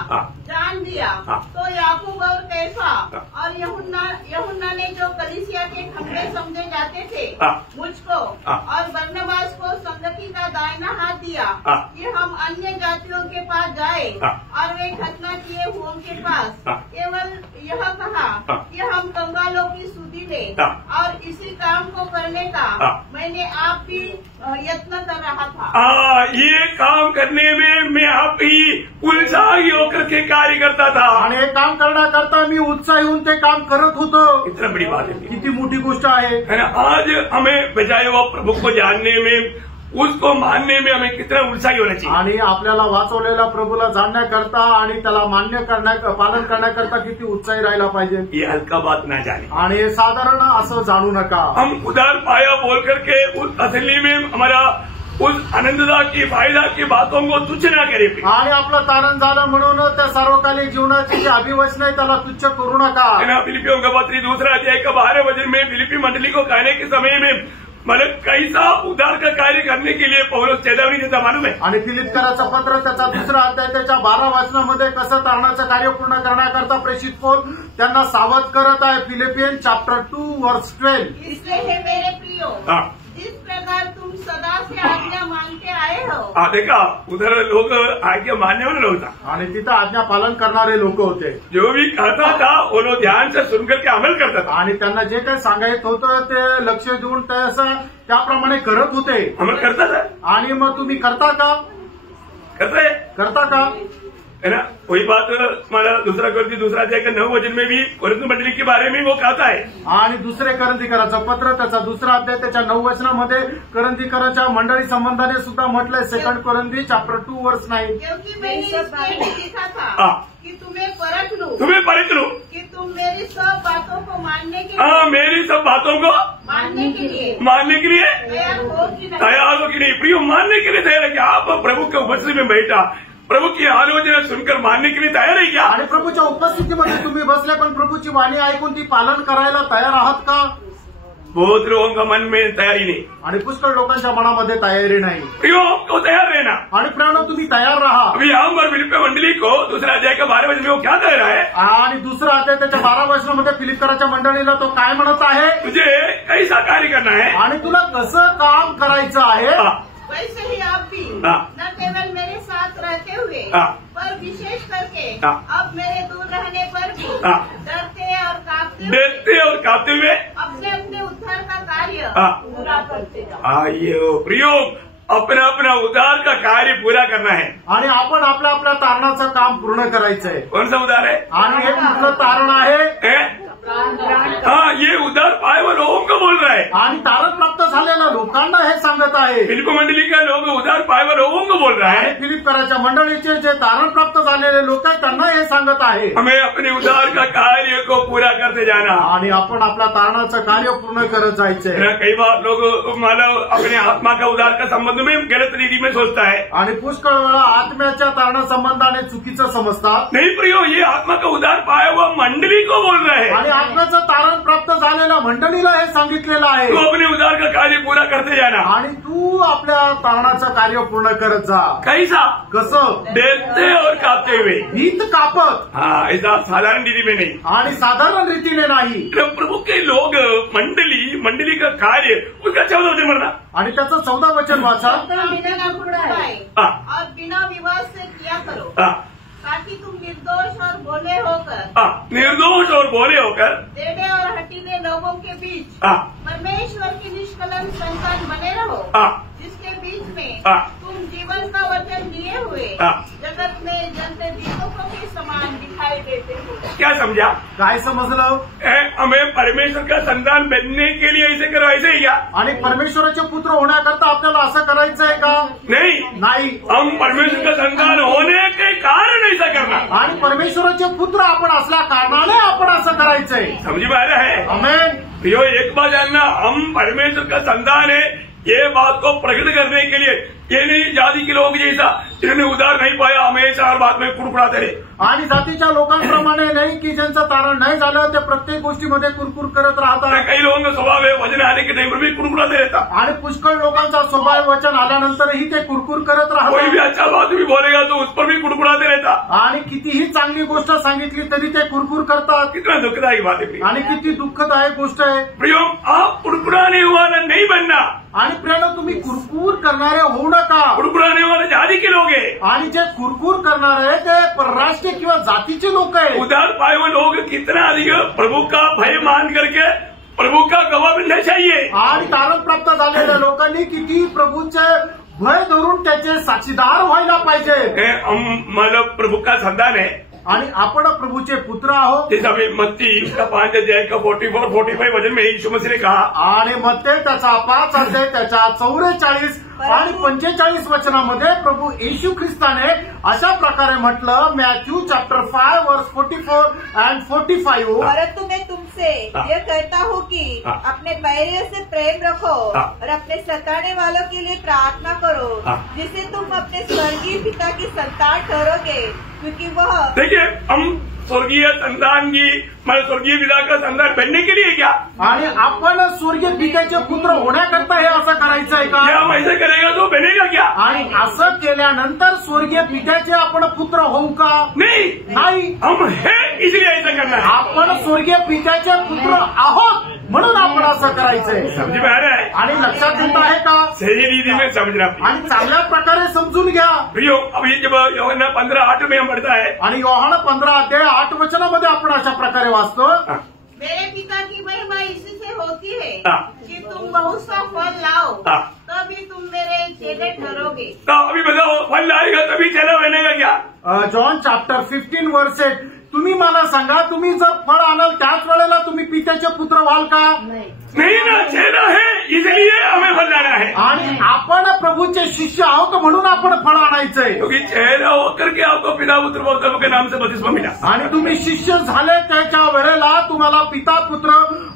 जान दिया, तो याकूब और कैफा और यूहन्ना ने जो कलीसिया के खंभे समझे जाते थे, मुझको और बरनबास को संगति का दाहिना हाथ दिया कि हम अन्य जातियों के पास जाए और वे खतना किए हुओं के पास केवल यह कहा कि हम कंगालों की सुधि ले, और इसी काम को करने का मैंने आप भी यत्न कर रहा था। ये काम करने में मैं आप ही उत्साही होकर के कार्य करता था, आणि हे काम करण्याकरता मी उत्साही होऊन ते काम करत होतो। इतना बड़ी बात है, किती मोठी गोष्ट आहे। आज हमें बजाय वो प्रभु को जानने में, उसको मानने में हमें कितना उत्साही होना चाहिए। आणि आपल्याला वाचवलेल्या प्रभूला जाणण्याकरता आणि त्याला मान्य पालन करण्याकरता किती उत्साही राहिला पाहिजे। ये हल्का बात ना जाने, आणि साधारण असं जाणू नका। हम उधार पाया बोल करके उस असली में हमारा उस आनंददा की फायदा की बातों को तुच्छ न करे, आणि आपलं तारण झालं म्हणून त्या सार्वकालिक जीवनाची जी अभिवचन आहे त्याला तुच्छ करू नका। फिलिपियों का पत्र दूसरा अध्याय का 12 वचन में फिलिपी मंडली को कहने के समय में मतलब कैसा उद्धार का कार्य करने के लिए पौलुस चेतावनी देता मालूम है। आणि फिलिप्पियराचं पत्र त्याचा दुसरा अध्याय त्याच्या 12 वचनामध्ये कसं तारणाचं कार्य पूर्ण करण्याकरता प्रेषित पौल त्यांना सावध करत आहे। फिलिपियन चैप्टर 2 वर्स 12। इसलिए हे मेरे प्रियो, जिस प्रकार तुम सदा से आज्ञा मानते आए हो। देखा, उधर लोग आज्ञा मानने वाले लोग था, आणि तिथं आज्ञा पालन करणारे लोक होते। जो भी कहता था वो लोग ध्यान से सुनकर के अमल करता था, आणि त्यांना जे काही सांगायचं होतं ते लक्ष देऊन त्याप्रमाणे करत होते, अमल करता था। आणि मग तुम्ही करता का? करता का? है ना, वही बात हमारा दूसरा अध्याय का 9 वचन में भी कोरिन्थ मंडली के बारे में वो कहता है। आणि दुसरे कोरिन्थीकराचं पत्र त्याचा दुसरा अध्याय त्याच्या 9 वचनामध्ये कोरिन्थीकराच्या मंडळी संबंधाने सुद्धा म्हटलंय, सेकंड कोरिन्थी चैप्टर 2 वर्स 9। क्योंकि मैंने इसलिए लिखा था कि तुम्हें परख लूं कि तुम मेरी सब बातों को मानने मानने के लिए तैयार हो कि नहीं? तयार हो कि नहीं? प्रियो, मानने के लिए तैयार है क्या? आप प्रभु के उपस्थिति में बैठा, प्रभु की आलोचना सुनकर मानने के लिए तयार है क्या? आणि प्रभूच्या उपस्थितीमध्ये तुम्ही बसले, पण प्रभूची वाणी ऐकून ती पालन करायला तयार आहात का? बहुत लोगों का मन में तैयारी नहीं। आणि पुष्कळ लोकांच्या मनामध्ये तयारी नाही। प्रियो, आपको तैयार रहना। आणि प्रियानो, तुम्ही तयार राहा। अभी यहाँ पर फिलिप्पी मंडली को दूसरा अध्याय का 12 वचन में वो क्या कह रहा है? आणि दुसरा अध्याय त्याच्या 12 वचनामध्ये फिलिप्पीच्या मंडळीला तो काय म्हणत आहे? तुझे कैसा कार्य करना है आणि तुला कसं काम करायचं आहे? वैसे ही आप भी न केवल मेरे साथ रहते हुए पर विशेष करके अब मेरे दूर रहने पर भी डरते और कांपते हुए अपने अपने उद्धार का कार्य पूरा करते जाओ। प्रियो, अपना अपना उद्धार का कार्य पूरा करना है आणि आपण आपल्या आपल्या तारणाचं काम पूर्ण करायचं आहे। कौन सा उद्धार है? आणि हे कुठलं तारण आहे? हाँ, ये उद्धार पाए हुए लोगों को बोल रहा है आणि तारण प्राप्त झालेल्या लोकांना हे सांगत आहे। फिलिप्पी मंडली का लोग उद्धार पाए हुए लोगों को बोल रहा है। फिलिप्पीच्या मंडळीचे जे तारण प्राप्त झालेले लोक आहेत त्यांना हे सांगत आहे, हमें अपने उद्धार का कार्य को पूरा करते जाना आणि आपण आपल्या तारणाचं कार्य पूर्ण करत जायचंय। कई बार लोग मानव अपने आत्मा का उद्धार का संबंध में गलत रीति में सोचता है आणि पुष्कळ वेळा आत्म्याच्या तारणा संबंधाने चुकीचं समजतात। नहीं प्रियो, ये आत्मा का उद्धार पाया हुआ मंडली को बोल रहा है आणि आत्म्याचं तारण प्राप्त झालेल्या मंडळीला हे सांगितलेलं आहे, तू अपने उद्धार का कार्य पूरा करते जाना आणि तू आपल्या तारणाचं कार्य पूर्ण करत जा। कैसा? कसं? डरते और कांपते हुए। भीत कापत। हाँ, ऐसा साधारण रीति में नहीं, आणि साधारण रीतीने नाही। प्रभु के लोग मंडली का कार्य उसका 14 वचन पढ़ना आणि त्याचं 14 वचन वाचा। बिना कुड़ाए और बिना विवाद से किया करो ताकि तुम निर्दोष और भोले होकर टेढ़े और हठीले लोगों के बीच परमेश्वर की निष्कलंक संतान बने रहो, जिसके बीच में तुम जीवन का वचन लिए हुए जगत में जलते दीपों को भी समान दिखाई देते हो। क्या समझा? काय समजलं? हमें परमेश्वर का संतान बनने के लिए ऐसे करो, ऐसे ही क्या? आणि परमेश्वराचे पुत्र होण्याकरता आपल्याला असं करायचं आहे का? नाही। हम परमेश्वर का संतान होने के कारण ऐसा करना, आणि परमेश्वराचे पुत्र आपण असल्या कारणाने आपण असं करायचंय। समझ में आ रहा है? आमेन। प्रियो, एक बात जानना, हम परमेश्वर का संतान है, ये बात को प्रकट करने के लिए ये नहीं जाति के लोग जैसा जिन्होंने उद्धार नहीं पाया हमेशा हर बात में कुरकुराते रहे, आणि जातीच्या लोकांप्रमाणे नाही की ज्यांचं तारण नाही झालं ते प्रत्येक गोष्टीमध्ये कुरकुर करत राहतात। कई लोगों का स्वभाव है वचन आने के टाइम पर भी कुरकुराते रहता, आणि पुष्कळ लोकांचा स्वभाव वचन आल्यानंतरही ते कुरकुर करत कोई भी राहतात। अच्छा बात भी बोलेगा तो उस पर भी कुरकुराते रहता, आणि कितीही चांगली गोष्ट सांगितली तरी ते कुरकुर करतात। कितना दुखदायक बात है प्रियो। आणि किती दुःखदायक गोष्ट आहे। प्रियो, आप कुरकुराने वाला नहीं बनना, आणि प्रियानो, तुम्ही कुरकुर करणारे होऊ नका। कुरकुराने वाले जाति के लोग है, आणि जे कुरकुर करणारे ते परराष्ट्रीय किंवा जातीचे लोक आहेत। उद्धार पाए हुए लोग कितना अधिक प्रभु का भय मान करके प्रभु का गवाह बनना चाहिए, आणि तारण प्राप्त झालेल्या लोकांनी किती प्रभूचे भय धरून त्याचे साक्षीदार व्हायला पाहिजे। हम मतलब प्रभु का संतान है, आणि आपण प्रभूचे पुत्र आहोत। जैसे अभी मत्ती उसका 5 अध्याय का 44-45 वचन में यीशु मसीह ने कहा, आणि मत्ते त्याचा 5 अध्याय त्याच्या 44 आणि 45 वचनामध्ये प्रभू येशू ख्रिस्ताने अशा प्रकारे म्हटलं, मॅथ्यू चॅप्टर 5 वर्स 44 and 45। परंतु मैं तुमसे यह कहता हूँ कि अपने बैरियों से प्रेम रखो और अपने सताने वालों के लिए प्रार्थना करो, जिससे तुम अपने स्वर्गीय पिता की संतान ठहरोगे, क्योंकि वह देखिए हम स्वर्गीय संतान की मतलब स्वर्गीय पिता का संतान बनने के लिए क्या, आणि आपण स्वर्गीय पित्याचे पुत्र होण्याकरता हे असं करायचं आहे का? हम ऐसे करेगा तो बनेगा क्या? आणि असं केल्यानंतर स्वर्गीय पित्याचे आपण पुत्र होऊ का? नाही। हम है इसलिए ऐसा करना है, आपण स्वर्गीय पित्याचे पुत्र आहोत म्हणून आपण असं करायचंय। समझ में आ रहा है? आणि लक्षात येत आहे का? सही रीति में समझना। आणि चांगल्या प्रकारे समजून घ्या। प्रियो, अभी जब यूहन्ना 15:8 में हम पढ़ता है, आणि योहान 15 अध्याय 8 वचनामध्ये आपण अशा प्रकारे वाचतो, मेरे पिता की महिमा इसी से होती है कि तुम बहुत सा फल लाओ, तभी तुम मेरे चेले ठहरोगे। तो अभी बताओ, फल लाएगा तभी चेला बनेगा क्या? जॉन चॅप्टर 15 वर्स 8। तुम्ही मला सांगा, तुम्ही जर फळ आणाल त्याच वेळेला तुम्ही पित्याचे पुत्र व्हाल का? नहीं ना, चेला है इसलिए हमें फल लाना है। आणि आपण प्रभूचे शिष्य आहोत म्हणून आपण फळ आणायचंय। क्योंकि चेहरा होकर के आपको पिता पुत्र पवित्र के नाम से बपतिस्मा मिला। आणि तुम्ही शिष्य झाले त्याच्या वेळेला तुम्हाला पिता पुत्र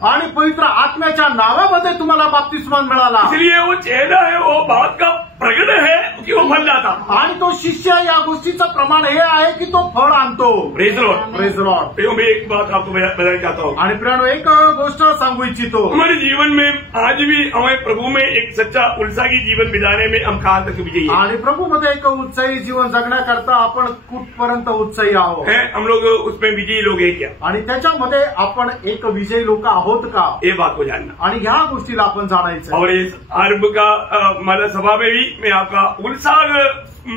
आणि पवित्र आत्म्याच्या नावामध्ये तुम्हाला बपतिस्मा मिळाला। इसलिए वो चेहरा है वो बात का प्रकट है कि वो फल लाता। आणि तो शिष्य या गोष्टीचं प्रमाण हे आहे की तो फळ आणतो। Praise Lord, praise Lord. मैं एक बात आपको बताना चाहता हूँ। आणि प्रियानो एक गोष्ट सांगू इच्छितो, हमारे जीवन में आज भी हमें प्रभु में एक सच्चा उत्साही जीवन बिताने में हम कहाँ तक विजयी हैं। आणि प्रभूमध्ये एक उत्साही जीवन जगण्याकरता आपण कुठपर्यंत उत्साही आहोत, हम लोग उसमें विजयी लोग हैं क्या? आणि त्याच्यामध्ये आपण एक विजयी लोक आहोत का, ये बात को जानना। आणि ह्या गोष्टीला आपण जाणायचं। और इस आरंभ का हमारा सभा में भी मैं आपका उत्साह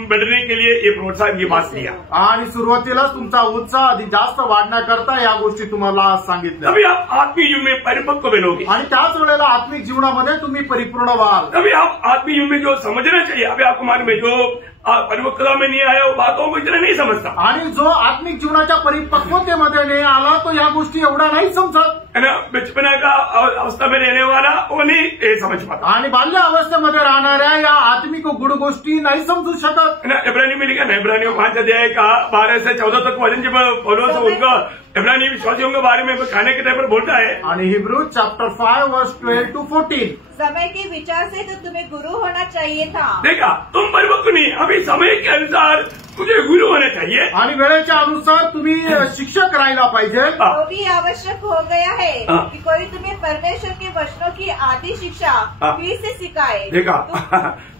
बढ़ने के लिए ये प्रोत्साहन की बात किया। आणि सुरुवातीलाच तुमचा उत्साह अधिक जास्त वाढण्याकरता या गोष्टी तुम्हाला सांगितल्या। तभी आप आत्मिक जीवन में परिपक्व बनोगे, आणि त्याच वेळेला आत्मिक जीवनामध्ये तुम्ही परिपूर्ण व्हाल। तभी आप आत्मिक जीवन में जो समझना चाहिए, अभी आपको मालूम है जो परिपक्वता में नहीं आया वो बातों को इतना नहीं समझता। आणि जो आत्मिक जीवनाच्या परिपक्वतेमध्ये नाही आला तो या गोष्टी एवढा नाही समजत, है ना। बचपना का अवस्था में रहने वाला वो नहीं समझ पाता। आणि बाल्य अवस्थेमध्ये राहणाऱ्या या आत्मिक गुड गोष्टी नाही समजू शकत। है ना। इब्रानी में लिखा ना, इब्रानी 5 अध्याय का 12 से 14 तक वचन जब पौलुस उनका इब्रानी विश्वासियों के बारे में खाने के टाइम पर बोलता है। आणि हिब्रू चैप्टर 5 वर्स 12 to 14। समय के विचार से तो तुम्हें गुरु होना चाहिए था। देखा, तुम परिपक्व नहीं, अभी समय के अनुसार तुझे गुरु होना चाहिए। आणि वेळेच्या अनुसार तुम्ही शिक्षक राहायला पाहिजे। तो भी आवश्यक हो गया है कि कोई तुम्हें परमेश्वर के वचनों की आदि शिक्षा फिर से सिखाए। देखा,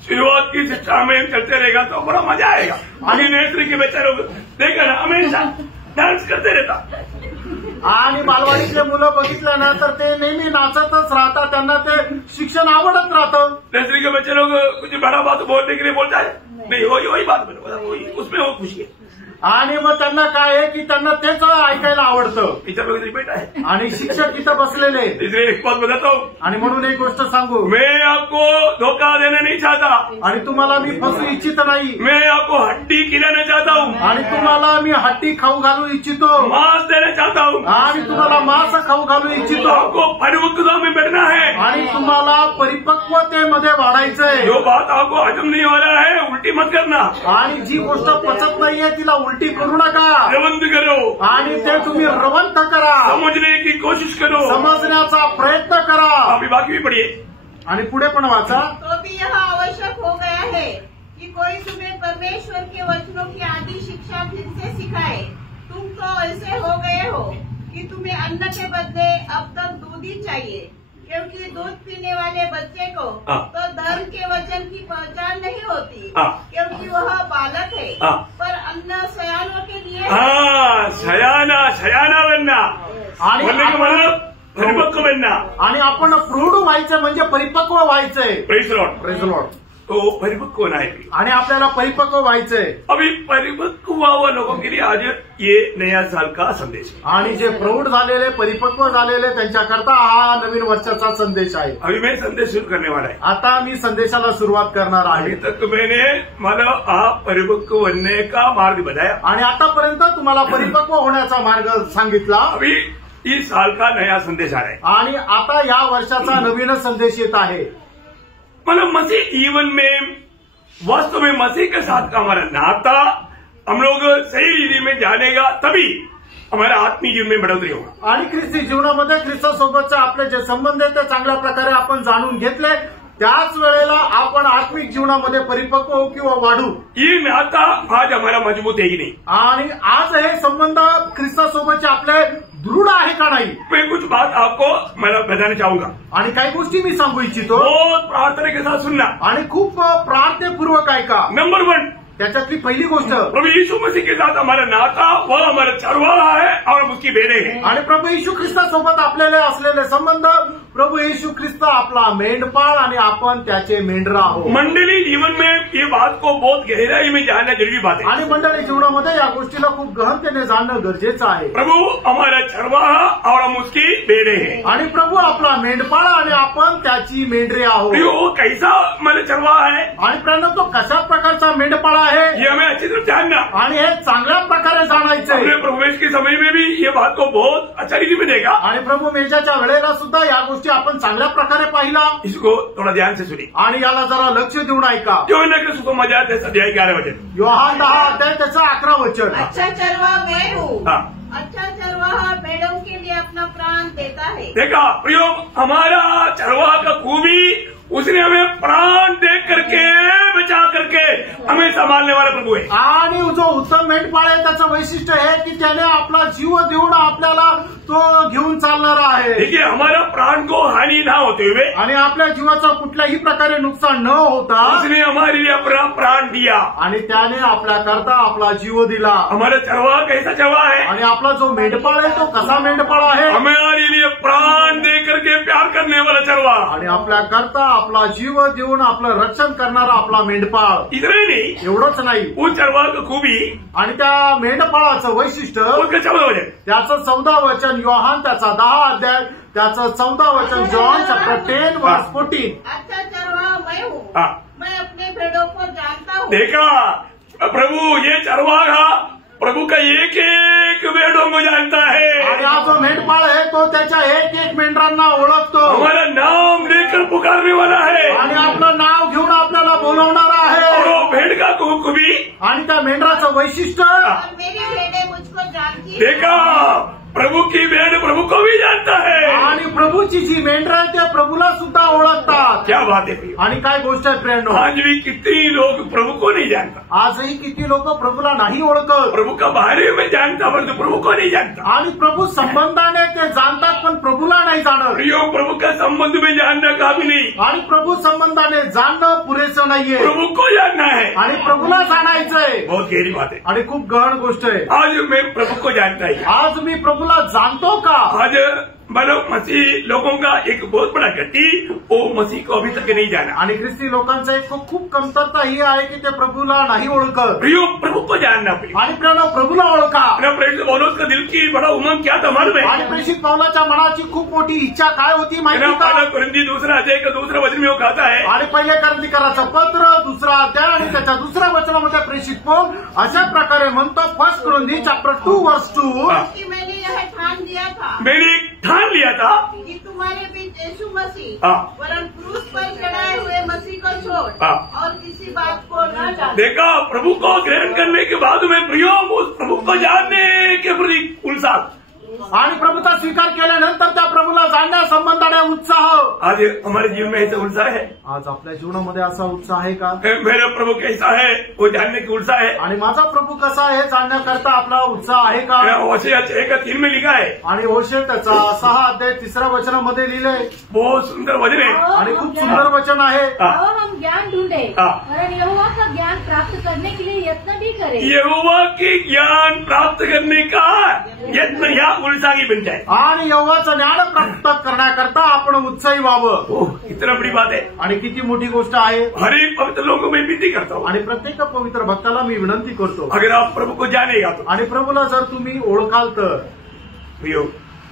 शुरुआत की शिक्षा में चलते रहेगा तो बड़ा मजा आएगा। अभी नेत्री के बच्चे लोग देखा ना, हमेशा डान्स करते रहता। आणि बालवाडीतले मुलं बघितलं ना तर ते नेहमी नाचतच राहतात, त्यांना ते शिक्षण आवडत राहतं। नेत्री के बच्चे लोग कुछ बड़ा बात बोलने के लिए बोलता है, नहीं वही बात बोलो, उसमें वो खुशी है। आणि मग त्यांना काय आहे की त्यांना तेच ऐकायला आवडतं। टीचर लोग इधर बैठा है आणि शिक्षक इथं बसलेले। इसलिए एक बात बताता हूँ, आणि म्हणून एक गोष्ट सांगू, मैं आपको धोखा देना नहीं चाहता, आणि तुम्हाला मी फसू इच्छित नाही, मैं आपको हड्डी खिलाना चाहता हूँ, आणि तुम्हाला मी हड्डी खाऊ घालू इच्छितो, मांस देना चाहता हूँ, आणि तुम्हाला मांस खाऊ घालू इच्छितो। आपको परिपक्वता में बैठना है, आणि तुम्हाला परिपक्वतेमध्ये वाढायचंय। जो बात आपको हजम नहीं हो रहा है उल्टी मत करना, आणि जी गोष्ट पचत नाहीये तिला उलटी करू नका, रवंत करो, आणि ते तुम्ही रवंत करा, समझने की कोशिश करो, समजण्याचा प्रयत्न करा। अभी बाकी भी पढ़िए आणि पुढे पण वाचा। तो भी यह आवश्यक हो गया है कि कोई तुम्हें परमेश्वर के वचनों की आदि शिक्षा फिर से सिखाए। तुम तो ऐसे हो गए हो कि तुम्हें अन्न के बदले अब तक दूध ही चाहिए, क्योंकि दूध पीने वाले बच्चे को तो धर्म के वचन की पहचान नहीं होती, क्योंकि वह बालक है, पर अन्न सयानों के लिए। सयाना बनना आणि बोलने का मतलब परिपक्व बनना, आणि आपण प्रौढ व्हायचं म्हणजे परिपक्व व्हायचंय। Praise Lord, praise Lord. तो परिपक्व होना है आणि आपल्याला परिपक्व व्हायचंय। अभी परिपक्व हुआ लोगों के लिए आज ये नया साल का संदेश है। आणि जे प्रौढ झालेले परिपक्व झालेले त्यांच्याकरता हा नवीन वर्षाचा संदेश आहे। अभी मैं संदेश शुरू करने वाला है। आता मी संदेशाला सुरुवात करणार आहे। अभी तक मैंने मतलब आप परिपक्व बनने का मार्ग बताया, आणि आतापर्यंत तुम्हाला परिपक्व होण्याचा मार्ग सांगितला। अभी इस साल का नया संदेश आ रहा है, आणि आता या वर्षाचा नवीन संदेश येत आहे। मतलब मसीह जीवन में वास्तव में मसीह के साथ का हमारा नाता हम लोग सही रीति में जानेगा, तभी हमारा आत्मिक जीवन में बढ़ोतरी होगा। आणि ख्रिस्ती जीवनामध्ये ख्रिस्तासोबतचे आपले जे संबंध आहेत ते चांगल्या प्रकारे आपण जाणून घेतले, त्याच वेळेला आपण आत्मिक जीवनामध्ये परिपक्व हो किंवा वाढू। ये नाता आज हमारा मजबूत है ही नहीं, आणि आज हे संबंध ख्रिस्तासोबतचे आपले दृढ आहे का नाही। मैं कुछ बात आपको मैं बताना चाहूंगा, आणि काही गोष्टी मी सांगू इच्छितो, बहुत प्रार्थना के साथ सुनना, आणि खूप प्रार्थनापूर्वक ऐका। नंबर 1, त्याच्यातली पहिली गोष्ट, प्रभु यीशु मसीह के साथ हमारा नाता वह हमारा चरवाहा है और हम उसकी भेड़ें हैं। आणि प्रभू येशू ख्रिस्तासोबत आपल्याला असलेले संबंध, प्रभू येशू ख्रिस्त आपला मेंढपाळ आणि आपण त्याचे मेंढरा आहोत। मंडली जीवन में ये बात को बहुत गहराई में जानना जरूरी बात है। आणि मंडळी जीवनामध्ये या गोष्टीला खूप गहनतेने जाणणं गरजेचं आहे। प्रभु हमारा चरवाहा और हम उसकी भेड़ें हैं। आणि प्रभू आपला मेंढपाळ आणि आपण त्याची मेंढरे आहोत। वो कैसा हमारा चरवाहा है, आणि प्रणव तो कशा प्रकारचा मेंढपाळ आहे ये हमें अच्छी तरह जानना, आणि हे चांगल्या प्रकारे जाणायचंय। हमने प्रभु के समय में भी ये बात को बहुत अच्छा रीति में देखा। आणि प्रभू मेजाच्या वेळेला सुद्धा या गोष्टी आपण चांगल्या प्रकारे पाहिला. इसको थोड़ा ध्यान से सुनिए आणि याला जरा लक्ष देऊन ऐका. योहन्ना के सुसमाचार 10 वचन. योहान 10 अध्याय त्याचं 11 वचन. अच्छा चरवाहा मैं हूँ. हाँ. अच्छा चरवाहा भेड़ों के लिए अपना प्राण देता है. देखा प्रियो, हमारा चरवाहा का खूबी उसने हमें प्राण दे करके बचा करके हमें संभालने वाला प्रभु है. आणि जो उत्तम मेंढपाळ आहे त्याचं वैशिष्ट्य आहे की त्याने आपला जीव देऊन आपल्याला तो घेऊन चालणारा आहे. देखिए, हमारा प्राण को हानि ना होते हुए आणि आपल्या जीवाचं कुठल्याही प्रकारे नुकसान न होता उसने हमारे लिए अपना प्राण दिया आणि त्याने आपल्या करता आपला जीव दिला. हमारा चरवाहा कैसा चरवाहा है? आणि आपला जो मेंढपाळ आहे तो कसा मेंढपाळ आहे? हमारे लिए प्राण दे करके प्यार करने वाला चरवाहा. आणि आपल्या करता आपला जीव देऊन आपलं रक्षण करणारा आपला मेंढपाळ. इतना ही नहीं, एवढंच नाही, उस चरवाहा का खूबी आणि त्या मेंढपाळाचं वैशिष्ट्य उसका 14 वचन. त्याचं 14 वचन योहान त्याचा 10 अध्याय त्याचं 14 वचन जॉन चॅप्टर 10 वर्स 14. अच्छा चरवाहा मैं हूँ. हाँ. मैं अपने भेड़ों को जानता हूँ. देखा प्रभु, ये चरवाहा प्रभु का एक एक भेड़ों को जानता है. आणि हा जो मेंढपाळ आहे तो त्याच्या एक एक मेंढरांना ओळखतो. हमारा नाम लेकर पुकारने वाला है आणि आपलं नाव घेऊन आपल्याला बोलवणारा और आहे. वो भेड़ का खूबी. आणि त्या मेंढराचं वैशिष्ट्य और मेरी भेड़ें मुझको जानती है. देखा, प्रभु की भेड़ प्रभु को भी जानता है. आणि प्रभूची जी मेंढर आहे त्या प्रभूला सुद्धा ओळखतात. क्या बात है प्रिय. आणि काय गोष्ट आहे प्रेरणो, आज भी कितनी लोग प्रभु को नहीं जानता. आजही किती लोक प्रभूला नाही ओळखत. प्रभु का बारे में जानता परंतु प्रभु को नहीं जानता. आणि प्रभू संबंधाने ते जाणतात पण प्रभूला नाही जाणत. प्रियो, प्रभु का संबंध में जानना काफी नहीं, आणि प्रभू संबंधाने जाणणं पुरेसं नाहीये. प्रभु को जानना है. आणि प्रभूला जाणायचंय. बहुत गहरी बात है. आणि खूप गहन गोष्ट आहे. आज मैं प्रभु को जानता ही. आज मी प्रभूला जाणतो का? आज मानव मसीह लोगों का एक बहुत बड़ा गति वो मसीह को अभी तक नहीं जाना. आणि ख्रिस्ती लोकांचं एक खूप कमतरता ही आहे की ते प्रभूला नाही ओळखत. प्रियो, प्रभु को जानना प्रिय. आणि प्रेरणा प्रभूला ओळखा. प्रेषित पौलुस का दिल की बड़ा उमंग क्या था मालूम है? आणि प्रेषित पौलाच्या मनाची खूप मोठी इच्छा काय होती माहिती का? पहला कुरिन्थी 2 अध्याय का 2 वचन में वो कहता है. आणि पहिले करंथीकराचं पत्र 2 अध्याय आणि त्याच्या 2 वचनामध्ये प्रेषित पौल अशा प्रकारे म्हणतो, 1 कुरिन्थी चॅप्टर 2 वर्स 2 कि मैंने यह ठान दिया था. मैंने ठान लिया था कि तुम्हारे बीच यीशु मसीह हाँ. वरन क्रूस पर चढ़ाए हुए मसीह को छोड़ हाँ. और किसी बात को न जान. देखा, प्रभु को ग्रहण करने के बाद में प्रियो उस प्रभु को जानने के प्रति उत्साह. आणि प्रभूचा स्वीकार केल्यानंतर त्या प्रभूला जाणण्या संबंधाने उत्साह. आज हमारे जीवन में ऐसा उत्साह है. आज आपल्या जीवनामध्ये असा उत्साह आहे का? मेरा प्रभु कैसा है वो जानने की उत्साह है. आणि माझा प्रभू कसा आहे जाणण्याकरता आपला उत्साह आहे का? होशे 6:3 में लिखा है. आणि होशे त्याचा 6 अध्याय 3 वचनामध्ये लिहिलंय. बहुत सुंदर वचन है आणि खूप सुंदर वचन आहे. आओ हम ज्ञान ढूंढे हाँ. और यहोवा का ज्ञान प्राप्त करने के लिए यत्न भी करें. यहोवा के ज्ञान प्राप्त करने का यत्न या उत्साही बन जाए. आणि यहोवाचं ज्ञान प्राप्त करण्याकरता आपण उत्साही व्हावं. इतना बड़ी बात है. आणि किती मोठी गोष्ट आहे. हर एक पवित्र लोगों में विनती करता हूँ, आणि प्रत्येक पवित्र भक्ताला मी विनंती करतो, अगर आप प्रभु को जानेगा तो आणि प्रभूला जर तुम्ही ओळखाल तर प्रियो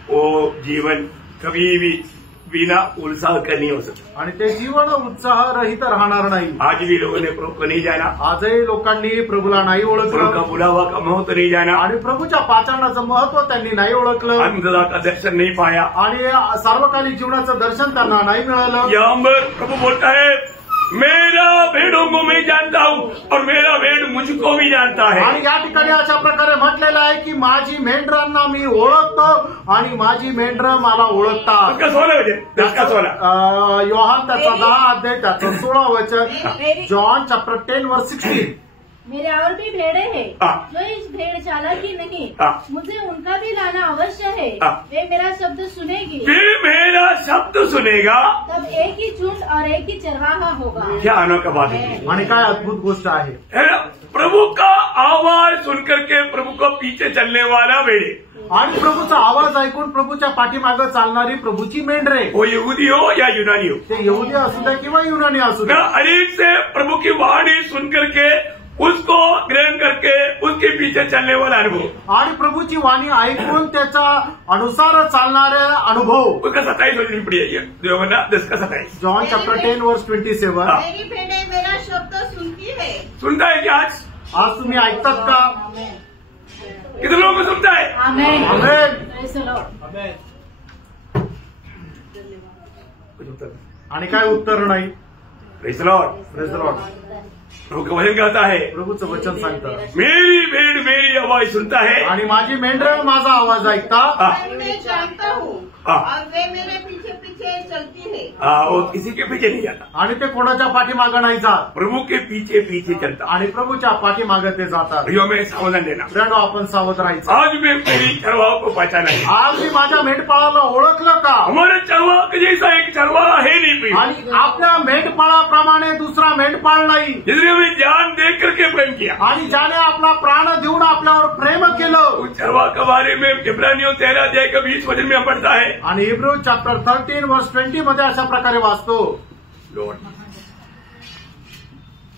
वो जीवन कभी भी बिना उत्साह का नहीं हो सकता. आणि ते जीवन उत्साह रहित राहणार नाही. आज भी लोगों ने प्रभु को नहीं जाना. आजही लोकांनी प्रभूला नाही प्रभु का ओळखलं. बुलावा का महत्व नहीं जाना. आणि प्रभूच्या पाचारणाचं महत्व त्यांनी नाही ओळखलं. अंधता का दर्शन नहीं पाया. आणि सार्वकालिक जीवनाचं दर्शन त्यांना नाही मिळालं. यहाँ पर प्रभु बोलता है, मेरा भेड़ों को मैं जानता हूँ और मेरा भेड़ मुझको भी जानता है. आणि या ठिकाणी अशा प्रकारे म्हटलेलं आहे की माझी मेंढरांना मी ओळखतो आणि माझी मेंढरं मला ओळखतात. उसका 16 वचन, 10 योहान त्याचा 10 अध्याय त्याचं 16 वचन जॉन चॅप्टर 10 वर्स 16. मेरे और भी भेड़े हैं हाँ. जो इस भेड़शाला की नहीं. हाँ. मुझे उनका भी लाना अवश्य है. हाँ. वे मेरा शब्द सुनेगी. वे मेरा शब्द सुनेगा. तब एक ही झुंड और एक ही चरवाहा होगा. क्या अनोखा बात है. आणि काय अद्भुत गोष्ट आहे. है ना? प्रभु का आवाज सुनकर के प्रभु को पीछे चलने वाला भेड़े. आणि प्रभूचा आवाज ऐकून प्रभूच्या पाठीमागे चालणारी प्रभूची मेंढरे, वो यहूदी हो या यूनानी हो, ते यहुदी असू द्या किंवा युनानी असू ना द्या, अनेक से प्रभु की वाणी सुन करके उसको ग्रहण करके उसके पीछे चलने वाला अनुभव. आणि प्रभूची वाणी ऐकून त्याच्या अनुसार चालणारे अनुभव. उसका 27 वचन पढ़िए, योहन्ना 10 का 27. जॉन चॅप्टर 10 वर्स 27. मेरी भेड़ें मेरा शब्द सुनती है. सुनता है क्या आज? आज तुम्ही ऐकतात का? कितने लोगों को सुनता है? आमेन. आमेन. Praise the Lord. कुछ उत्तर आणि काय उत्तर नाही. Praise Lord. Praise Lord. प्रभु का वचन कहता है, प्रभूचं वचन सांगतं, मेरी भेड़ मेरी आवाज सुनता है आणि माझी मेंढरं माझा आवाज ऐकतात. मैं जानता हूँ और वे मेरे पीछे पीछे चलती है. वो किसी के पीछे नहीं जाता, आणि ते कोणाच्या पाठीमागं नाही जात, प्रभु के पीछे पीछे चलता. आणि प्रभूच्या पाठीमागं ते जातात. भैया मैं सावधान देना, प्रियानो, आपण सावध राहायचं. आज मैं मेरी चरवाह को पहचाना है. आज मी माझ्या मेंढपाळाला ओळखलं का? हमारे चरवाह के जैसा एक चरवाहा है नहीं प्रिय, आणि आपल्या मेंढपाळाप्रमाणे दुसरा मेंढपाळ नाही, जिसने हमें जान दे करके प्रेम किया. आणि ज्याने आपला प्राण देऊन आपल्यावर प्रेम केलं. उस चरवाह के बारे में इब्रानियों 13 अध्याय के 20 वचन में हम पढ़ता है. आणि हिब्रू चॅप्टर 13 वर्स 20 मध्ये अशा प्रकारे वाचतो. लॉर्ड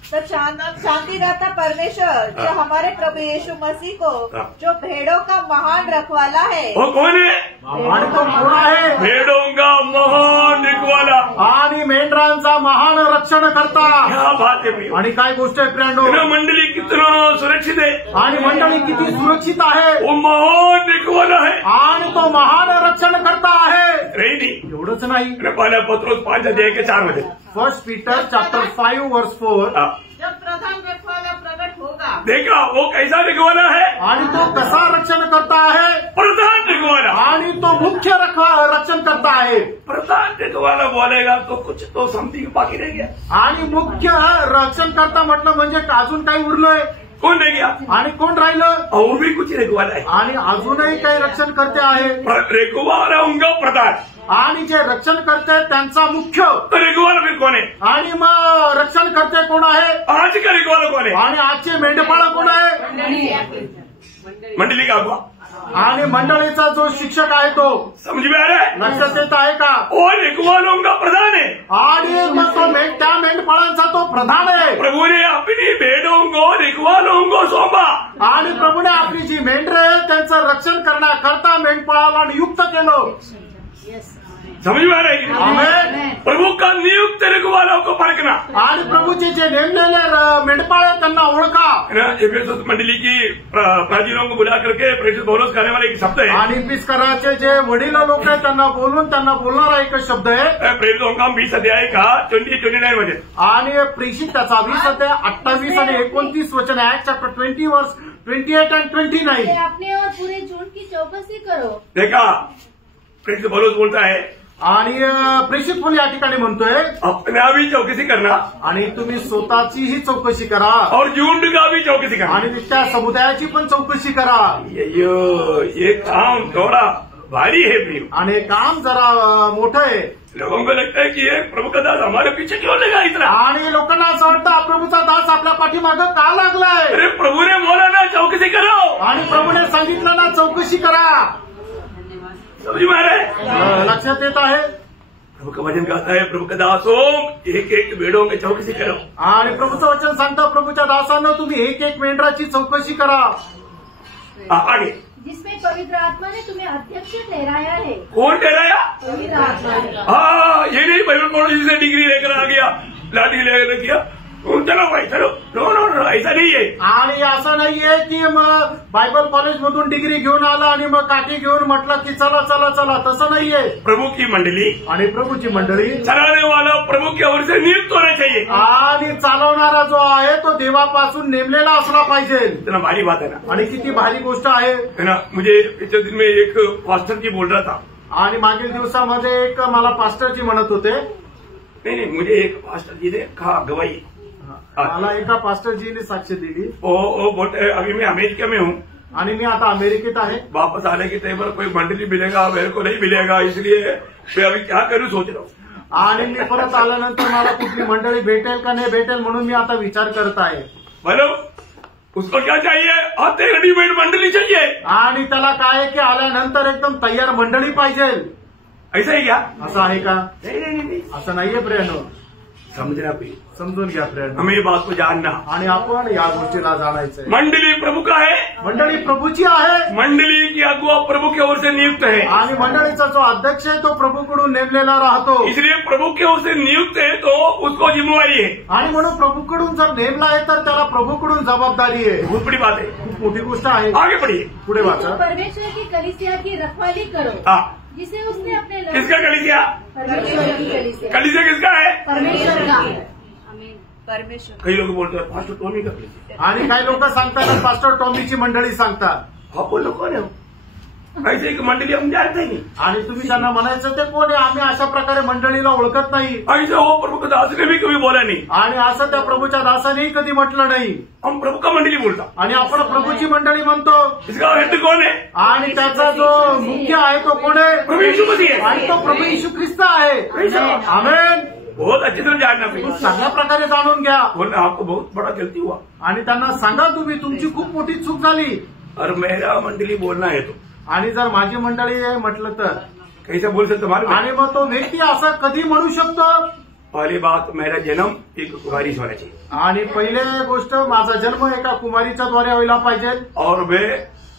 तो शांतिदाता परमेश्वर जो हमारे प्रभु यीशु मसीह को जो भेड़ों का महान रखवाला है. वो कौन है? आणि तो कोण आहे? भेड़ों का महान रखवाला आणि मेंढरांचा महान रक्षण करता. क्या बात है प्रिय. आणि काय गोष्ट आहे प्रियांनो? मंडली कितना सुरक्षित है, आणि मंडळी किती सुरक्षित आहे. वो महान रखवाला है आणि तो महान रक्षण करता आहे. नहीं एवढंच नाही. पहला पत्रोस 5 अध्याय के 4 वचन. 1 पीटर चॅप्टर 5 वर्स 4. जब प्रधान रखवाला प्रकट होगा, देखा वो कैसा रखवाला है, आणि तो कसा रक्षण करता आहे. प्रधान रखवाला. आणि तो मुख्य रक्षण करता आहे. प्रधान रखवाला बोलेगा तो कुछ तो समथिंग बाकी रह गया. आणि मुख्य रक्षण करता म्हटलं म्हणजे अजून काही उरलंय. कौन रह गया? आणि कोण राहिलं? और भी कुछ रखवाला है. आणि अजूनही काही रक्षण करते आहे. रखवाला उनका प्रधान, आणि जे रक्षण करते त्यांचा मुख्य. तो रखवाला फिर कौन है? आणि मग रक्षण करते कोण आहे? आज का रखवाला कौन है? आणि आजचे मेंढपाळ कोण आहे? मंडली का अगुआ. आणि मंडळीचा जो शिक्षक आहे तो. समझ में आ रहा है? लक्षात येत आहे का? और रखवालों का प्रधान है. आणि मग तो त्या मेंढपाळांचा तो प्रधान आहे. प्रभु ने अपनी भेड़ों को रखवालों को सौंपा. आणि प्रभूने आपली जी मेंढर आहे त्यांचं रक्षण करण्याकरता मेंढपाळाला नियुक्त केलं. समझ में आ रही है? आमेन. प्रभु का नियुक्त रखवालों को परखना. आणि प्रभूचे जे नेमलेले मेंढपाळ आहेत त्यांना ओळखा. एफेसुस मंडली की प्राचीनों को बुला करके प्रेषित पौलुस करने वाला एक शब्द है. आणि पिस्कराचे जे वडील लोक आहेत त्यांना बोलून त्यांना बोलणारा एक शब्द आहे. प्रेरितों का 20 अध्याय का 20-29 वचन. आणि प्रेषित त्याचा 20 अध्याय 28 आणि 29 वचन आहे. चॅप्टर 20 वर्स 28 आणि 29. अपने और पूरे झूठ की चौकसी करो. देखा प्रेषित पौलुस बोलता है. आणि प्रेषित फुल या ठिकाणी म्हणतोय अपना भी चौकसी करना आणि तुम्ही स्वतःचीही चौकशी करा और झुंड का भी चौकसी करना आणि त्या समुदायाची पण चौकशी करा. ये काम थोड़ा भारी है प्रिय. आणि काम जरा मोठं आहे. लोगों को लगता है कि ये प्रभु का दास हमारे पीछे क्यों लगा इतना. आणि लोकांना असं वाटतं प्रभूचा दास आपल्या पाठीमागं का लागलाय. अरे प्रभु ने बोला ना चौकसी करो. आणि प्रभूने सांगितलं ना चौकशी करा. समझ में आ रहा है? लक्षात येत आहे. प्रभु का वचन कहता है प्रभु का दासों एक एक भेड़ों की चौकसी करो. आणि प्रभूचं वचन सांगतं प्रभूच्या दासानं तुम्ही एक एक मेंढराची चौकशी करा. आगे जिसमें पवित्र आत्मा ने तुम्हें अध्यक्ष ठहराया है. कौन ठहराया? पवित्र आत्मा ने. हाँ ये नहीं बाइबल कॉलेज से डिग्री लेकर आ गया लाठी लेकर किया चलो भाई चलो. नो नो नो ऐसा नहीं है. आणि असं नाहीये की मग बायबल कॉलेजमधून डिग्री घेऊन आला आणि मग काठी घेऊन म्हटलं की चला चला चला. तसं नाहीये. प्रभु की मंडली आणि प्रभूची मंडळी चलाने वाला प्रभु की ओर से नियुक्त होना चाहिए. आणि चालवणारा जो आहे तो देवापासून नेमलेला असला पाहिजे. इतना भारी बात है ना. आणि किती भारी गोष्ट आहे ना. मुझे पिछले दिन में एक पास्टर जी बोल रहा था. आणि मागील दिवसामध्ये एक मला पास्टरजी म्हणत होते. नहीं मुझे एक पास्टर जी ने कहा गवाही. मला एका पास्टरजीने साक्ष दिली. वो बोलते अभी मैं अमेरिका में हूँ आणि मी आता अमेरिकेत आहे. वापस आने के टाइम पर कोई मंडली मिलेगा मेरे को नहीं मिलेगा इसलिए मैं अभी क्या करूँ सोच रहा हूँ. आणि मी परत आल्यानंतर मला कुठली मंडळी भेटेल का नाही भेटेल म्हणून मी आता विचार करत आहे. बोलो उसको क्या चाहिए? आते रेडीमेड मंडली चाहिए. आणि त्याला काय आहे की आल्यानंतर एकदम तयार मंडळी पाहिजे. ऐसा ही क्या? असं आहे का? नहीं असं नाहीये प्रियानो. समझना प्रिय. समजून घ्या प्रियानो. हमें ये बात को जानना. आणि आपण या गोष्टीला जाणायचंय. मंडली प्रभु का है. मंडळी प्रभूची आहे. मंडली की अगुआ प्रभु की ओर से नियुक्त है. आणि मंडळीचा जो अध्यक्ष आहे तो प्रभूकडून नेमलेला राहतो. इसलिए प्रभु की ओर से नियुक्त है तो उसको जिम्मेवारी है. आणि म्हणून प्रभूकडून जर नेमला आहे तर त्याला प्रभूकडून जबाबदारी आहे. बहुत बड़ी बात है. खूप मोठी गोष्ट आहे. आगे बढ़िए. पुढे वाचा. परमेश्वर की कलीसिया की रखवाली करो. जिसे उसने अपने किसका कलीसिया? परमेश्वर की कलीसिया। कलीसिया किसका है? परमेश्वर का। परमेश्वर। काही लोक बोलतात पास्टर टोमी का कलीसिया, आणि काही लोक सांगतात पास्टर टॉमीची मंडळी सांगतात. हा बोललो कोण आहे? ऐसे एक मंडळी हम जानते नहीं. आणि तुम्ही त्यांना म्हणायचं ते कोण आहे, आम्ही अशा प्रकारे मंडळीला ओळखत नाही. ऐसा हो प्रभु का दास ने भी कभी बोला नहीं. आणि असं त्या प्रभूच्या दासानेही कधी म्हटलं नाही. हम प्रभु का मंडली बोलता. आणि आपण प्रभूची मंडळी म्हणतो. इसका हेड कौन है? आणि त्याचा जो मुख्य आहे तो कोण आहे? प्रभु यीशु मसीह है. आणि तो प्रभू येशू ख्रिस्त आहे. आमेन. बहुत अच्छी तरह जानना खूप चाहिए. चांगल्या प्रकारे जाणून घ्या. बोलना आपको बहुत बड़ा गलती हुआ आणि त्यांना सांगा तुम्ही तुमची खूप मोठी चूक झाली. और मेरा मंडली बोलना है तो आणि जर माझी मंडळी आहे म्हटलं तर कैसे बोल सकते मालूम है? आणि मग तो व्यक्ती असं कधी म्हणू शकतो? पहली बात, मेरा जन्म एक कुमारी से होना चाहिए. आणि पहिले गोष्ट माझा जन्म एका कुमारीच्या द्वारे व्हायला पाहिजे. और वे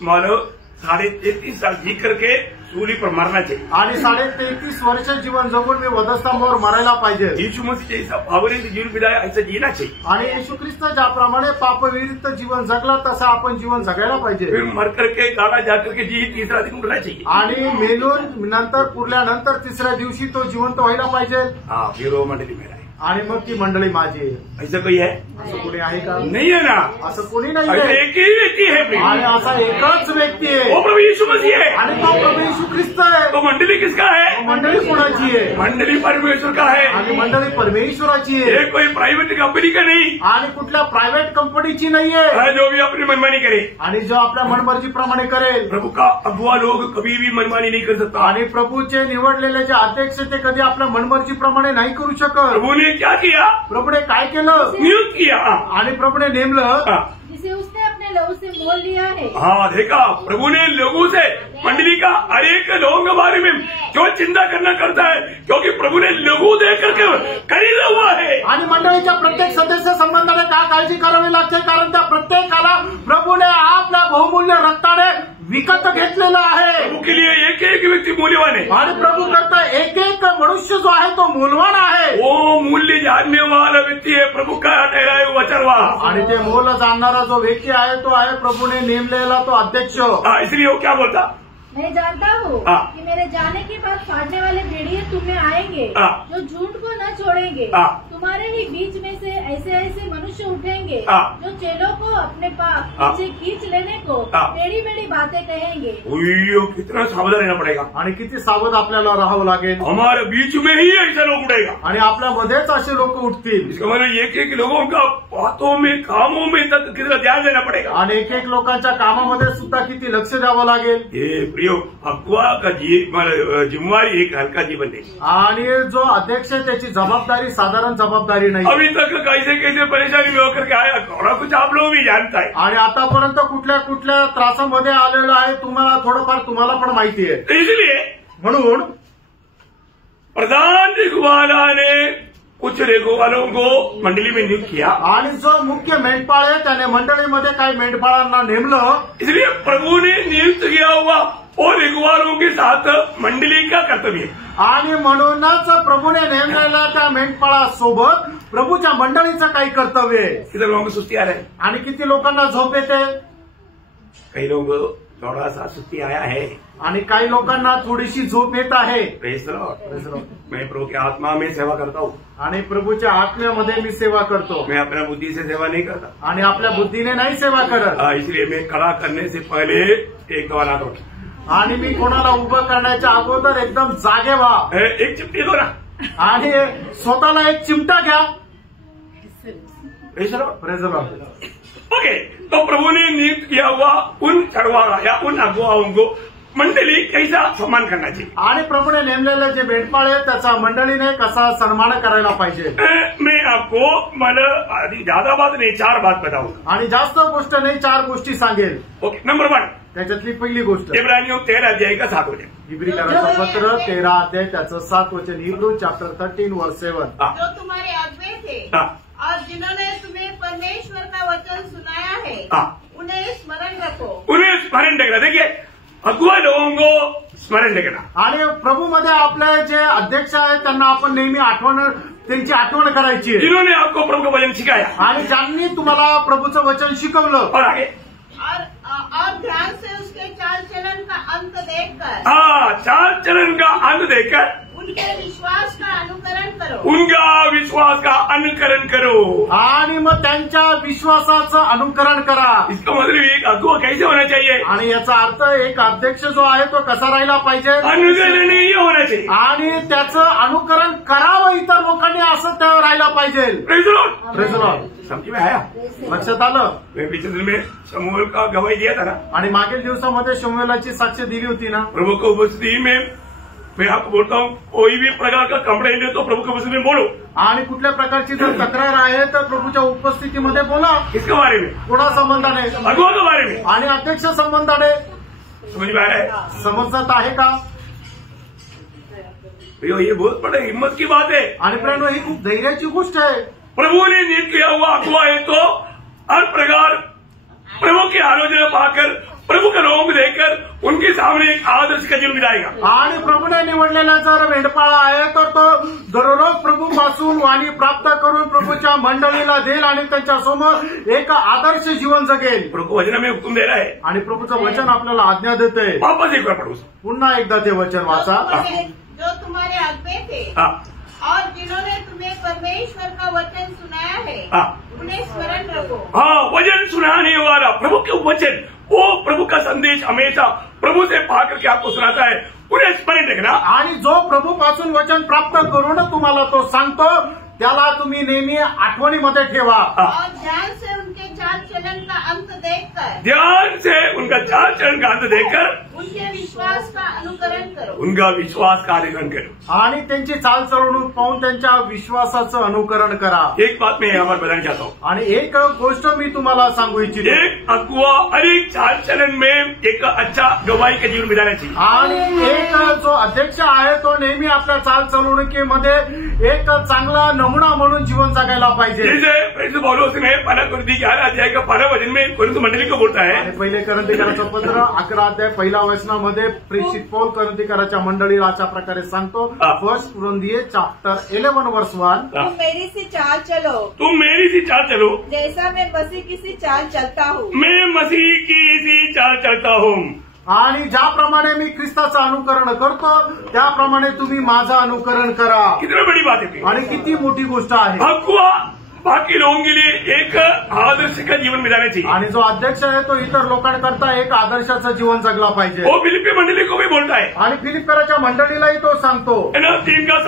मानो 33.5 साल जी करके सूली पर मरना चाहिए. आणि 33.5 वर्ष जीवन जगून मी वधस्तंभावर मरायला पाहिजे. यीशु मसीह जैसा पावरित जीवन बिताया ऐसा जीना चाहिए. आणि येशू ख्रिस्त ज्याप्रमाणे पापविरहित जीवन जगला तसं आपण जीवन जगायला पाहिजे. फिर मर करके गाड़ा जा करके जी तीसरा दिन उठना चाहिए. आणि मेलून नंतर पुरल्यानंतर तिसऱ्या दिवशी तो जिवंत व्हायला पाहिजे. हाँ, फिर वो मंडली मेरा है. आणि मग ती मंडळी माझी आहे. ऐसा कोई है? असं कोणी आहे का? नहीं है ना. असं कोणी नाही ऐसा आहे. एक ही व्यक्ति है प्रिय. आणि असा एकच व्यक्ती वो आहे प्रभु यीशु मसीह है. आणि तो प्रभू येशू ख्रिस्त आहे. तो मंडली किसका है? मंडळी कोणाची आहे? मंडली परमेश्वर का है. आणि मंडळी परमेश्वराची आहे. ये कोई प्राइवेट कंपनी का नहीं आणि कुठल्या प्रायव्हेट कंपनीची नाहीये. है जो भी अपनी मनमानी करे. आणि जो आपल्या मनमर्जीप्रमाणे करेल. प्रभु का अगुआ लोग कभी भी मनमानी नहीं कर सकता. आणि प्रभूचे निवडलेले जे अध्यक्ष ते कधी आपल्या मनमर्जीप्रमाणे नाही करू शकत. प्रभु ने क्या किया? प्रभूने काय केलं? नियुक्त किया. आणि प्रभूने नेमलं हाँ, जिसे उसने अपने लहू से मोल लिया है। हाँ, देखा प्रभु ने लोगों से मंडली का हर एक लोगों के बारे में जो चिंता करना करता है, क्योंकि प्रभु ने लघु दे करके खरीदा हुआ है. आणि मंडळीच्या प्रत्येक सदस्य संबंधाने का काळजी करावी लागते? कारण त्या प्रत्येकाला प्रभूने आपल्या बहुमूल्य रक्ताने विकत घेतलेलं आहे. प्रभु के लिए एक एक व्यक्ती मूल्यवान है. आणि प्रभू करता एक एक मनुष्य जो आहे तो मूलवान आहे. वो मूल्य जानने वाला व्यक्ती है प्रभु का ठहराया हुआ चरवाहा. आणि ते मोल जाणणारा जो व्यक्ती आहे तो आहे प्रभूने नेमलेला तो अध्यक्ष. हाँ, इसलिए वो क्या बोलता? मैं जानता हूँ हाँ। कि मेरे जाने के बाद फाड़ने वाले भेड़िए तुम में आएंगे, हाँ। जो झूठ को न छोड़ेंगे. हाँ। तुम्हारे ही बीच में से ऐसे ऐसे मनुष्य उठेंगे हाँ। जो चेलों को अपने पास हाँ। पीछे खींच लेने को हाँ। बड़ी बड़ी बातें कहेंगे. उइयो, कितना सावधान रहना पड़ेगा. आणि किती सावध आपल्याला राहावं लागेल. हमारे बीच में ही ऐसा लोग उड़ेगा. आणि आपल्यामध्येच असे लोक उठतील. इसका मतलब एक एक लोगों का बातों में कामों में तक कितना ध्यान देना पड़ेगा. आणि एक एक लोकांच्या कामामध्ये सुद्धा किती लक्ष द्यावं लागेल. ये प्रियो, अगुआ का जिम्मेवारी एक हल्का जीवन नहीं. आणि जो अध्यक्ष आहे त्याची जबाबदारी साधारण जबाबदारी नाही. अभी तक कैसे कैसे परेशानी में होकर के आया, थोड़ा कुछ आप लोग भी जानता है. आणि आतापर्यंत कुठल्या कुठल्या त्रासामध्ये आलेलं आहे तुम्हाला थोडंफार तुम्हाला पण माहिती आहे. तो इसलिए म्हणून प्रधान रखवाला ने कुछ रखवालों को मंडली में नियुक्त किया. आणि जो मुख्य मेंढपाळ आहे त्याने मंडळीमध्ये काही मेंढपाळांना नेमलं. इसलिए प्रभु ने नियुक्त किया हुआ और रखवालों के साथ मंडली का कर्तव्य है. आणि म्हणूनच प्रभूने नेमलेल्या त्या मेंढपाळासोबत प्रभूच्या मंडळीचं काही कर्तव्य आहे. इधर लोगों को सुस्ती आ रहा है. आणि किती लोकांना झोप येते. कई लोग थोड़ा सा सुस्ती आया है. आणि काही लोकांना थोडीशी झोप येत आहे. Praise the Lord. मैं प्रभु की आत्मा में सेवा करता हूँ. आणि प्रभूच्या आत्म्यामध्ये मी सेवा करतो. मैं अपना बुद्धि से सेवा नहीं करता. आणि आपल्या बुद्धीने नाही सेवा करत. इसलिए मैं खड़ा करने से पहले एक दवाना दो. आणि मी कोणाला उभं करण्याच्या अगोदर एकदम जागे व्हा. एक चिमटी दो ना. आणि स्वतःला एक चिमटा घ्या. Praise the Lord. Praise the Lord. Okay, तो प्रभु ने नियुक्त किया हुआ उन चरवाहा या उन अगुवाओं को मंडली कैसा सम्मान करना चाहिए. आणि प्रभूने नेमलेले जे मेंढपाळ आहे त्याचा मंडळीने कसा सन्मान करायला पाहिजे. मैं आपको मतलब ज्यादा बात नहीं, 4 बात बताऊंगा. आणि जास्त गोष्ट नाही 4 गोष्टी सांगेल. ओके, नंबर 1, त्याच्यातली पहिली गोष्ट इब्रानियों 13 अध्याय का 7 वचन. इब्रिकरांचं पत्र 13 अध्याय त्याचं 7 वचन. हिब्रू चॅप्टर 13 वर्स 7. जो तुम्हारे अगुवे थे हाँ. और जिन्होंने तुम्हें परमेश्वर का वचन सुनाया है, हाँ. उन्हें स्मरण रखो. उन्हें स्मरण रखना. देखिए, अगुआ लोगों को स्मरण रखना. आणि प्रभूमध्ये आपले जे अध्यक्ष आहेत त्यांना आपण नेहमी त्यांची आठवण करायची आहे. जिन्होंने आपको प्रभु का वचन सिखाया आणि ज्यांनी तुम्हाला प्रभूचं वचन शिकवलं. और आगे और ध्यान से उसके चाल चलन का अंत देखकर, चाल चलन का अंत देखकर उनके विश्वास का अनुकरण करो, उनका विश्वास का अनुकरण करो। आणि मग त्यांच्या विश्वासाचं अनुकरण करा। इसका मतलब एक अगुवा कैसे होना चाहिए? आणि याचा अर्थ एक अध्यक्ष जो आहे तो कसा राहिला पाहिजे? अनुकरणीय होना चाहिए आणि त्याचं अनुकरण करावं इतर लोकांनी, असं त्या राहायला पाहिजे। Praise the Lord. Praise the Lord. समझ में आया? लक्षात आलं? मैं पिछले दिन में शमूएल का गवाही दिया था ना, आणि मागील दिवसामध्ये शमूएलाची साक्ष दिली होती ना। प्रभु की उपस्थिति में मैं आपको बोलता हूँ, कोई भी प्रकार का कंप्लेंट है तो प्रभु की उपस्थिति में बोलो। आणि कुठल्या प्रकारची जर तक्रार आहे तर प्रभूच्या उपस्थितीमध्ये बोला। किसके बारे में? कोणा संबंधाने? अगुवा के बारे में आणि अध्यक्ष संबंधाने। समझ में आ रहा है? समजत आहे का? भैया ये बहुत बड़ा हिम्मत की बात है। आणि प्रेरणा ही खूप धैर्याची गोष्ट आहे। प्रभु ने नियुक्त किया हुआ अगुवा है तो हर प्रकार प्रभु की आलोचना पाकर, प्रभु का नाम देकर उनके सामने एक आदर्श का जीवन बिताएगा। आणि प्रभूने निवडलेला जर मेंढपाळ आहे तर तो दररोज प्रभूपासून वाणी प्राप्त करून प्रभूच्या मंडळीला देईल आणि त्यांच्या समोर एक आदर्श जीवन जगेल। प्रभु वचन में हुक्म दे रहा है, आणि प्रभूचं वचन आपल्याला आज्ञा देते। वापस एक बार पढ़ो। पुन्हा एकदा ते वचन वाचा। जो तुम्हारे आगे थे और जिन्होंने तुम्हें परमेश्वर का वचन सुनाया है, उन्हें स्मरण रखो। वचन सुनाने वाला प्रभु के वचन, वो प्रभु का संदेश हमेशा प्रभु से पा करके आपको सुनाता है, उन्हें स्मरण रखना। आणि जो प्रभूपासून वचन प्राप्त करून तुम्हाला तो सांगतो त्याला तुम्ही नेहमी आठवणीमध्ये ठेवा। और ध्यान से उनके चाल चलन का अंत देखकर, ध्यान से उनका चाल चलन का अंत देखकर उनके विश्वास का अनुकरण करो, उनका विश्वास का अनुकरण करो। आणि त्यांची चाल चलवणूक पाहून त्यांच्या विश्वासाचं अनुकरण करा। एक बात मैं यहाँ पर बताना चाहता हूँ, आणि एक गोष्ट मी तुम्हाला सांगू इच्छितो। एक अगुवा हर एक चाल चलन में एक अच्छा गवाही का जीवन बिताना चाहिए। आणि एक जो अध्यक्ष आहे तो नेहमी आपल्या चाल चलवणुकीमध्ये एक चांगला नमुना म्हणून जीवन जगायला पाहिजे। जैसे प्रेरित पौलुस ने पहला कुरिन्थी 11 अध्याय का 12 वचन में कुरिन्थ मंडली को बोलता है, आणि पहिले करंथीकराचं पत्र 11 अध्याय 1 वचनामध्ये प्रेषित पौल करंथीकराच्या मंडळीला अशा प्रकारे सांगतो। फर्स्ट कुरिन्थियन चैप्टर 11 वर्स 1, तुम मेरी सी चाल चलो, तुम मेरी सी चाल चलो, जैसा मैं मसीह की सी चाल चलता हूँ। मैं मसीह की सी चाल चलता हूँ। आणि ज्याप्रमाणे मी ख्रिस्ताचं अनुकरण करतो त्याप्रमाणे तुम्ही माझं अनुकरण करा। कितनी बड़ी बात है। आणि किती मोठी गोष्ट आहे। अगुवा बाकी लोगों के लिए एक आदर्श का जीवन बिताना चाहिए। आणि जो अध्यक्ष आहे तो इतर लोकांकरता एक आदर्शाचं जीवन जगला पाहिजे। वो फिलिप्पी मंडली को भी बोलता है, आणि फिलिप्पियराच्या मंडळीलाही तो सांगतो। 3 का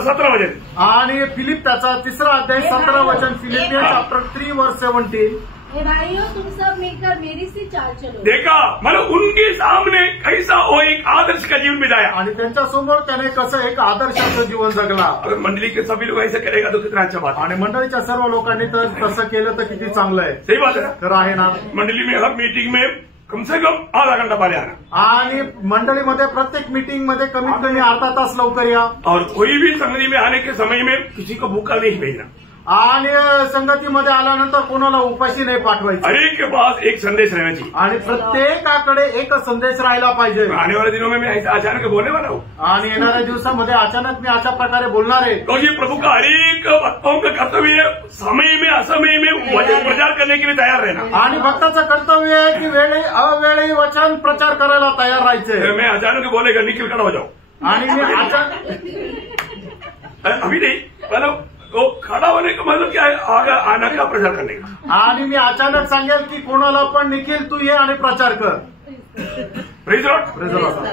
17 वचन, आणि फिलिप त्याचा 3 अध्याय 17 वचन, फिलिपियन चैप्टर 3 वर्स 17। हे भाइयों, तुम सब मिलकर मेरी सी चाल चलो। देखा मतलब उनके सामने कैसा वो एक आदर्श का जीवन बिताया, आणि त्यांच्या समोर त्याने कसं एक आदर्शाचं जीवन जगला। अगर मंडली के सभी लोग ऐसा करेगा तो कितना अच्छा बात है। आणि मंडळीच्या सर्व लोकांनी तर तसं केलं तर किती चांगलं आहे। सही बात है ना? तर आहे ना? मंडली में हर मीटिंग में कम से कम आधा घंटा पहले आना, आणि मंडळीमध्ये प्रत्येक मीटिंग मध्ये कमीत कमी अर्धा तास लवकर या। और कोई भी संगति में आने के समय में किसी को भूखा नहीं भेजना, आणि संगतीमध्ये आल्यानंतर कोणाला उपाशी नाही पाठवायची। हर एक के पास एक संदेश रहना चाहिए। आणि प्रत्येकाकडे एक संदेश राहिला पाहिजे। आने वाले दिनों में मैं ऐसा अचानक बोलने वाला हूँ, आणि येणाऱ्या दिवसामध्ये अचानक मी अशा प्रकारे बोलणार आहे। क्योंकि प्रभु का हर एक भक्तों का कर्तव्य है समय में असमय में वचन प्रचार करने के लिए तैयार रहना। आणि भक्ताचं कर्तव्य आहे की वेळी अवेळी वचन प्रचार करायला तयार राहायचे। मैं अचानक बोलेगा निखिल खड़ा हो जाओ, आणि मी अचानक अभी नहीं, मतलब वो खड़ा होने का मतलब क्या है, आगे आना का प्रचार करने का। आणि मी अचानक सांगेल की कोणाला पण निखिल तू ये आणि प्रचार कर। Praise the Lord. Praise the Lord.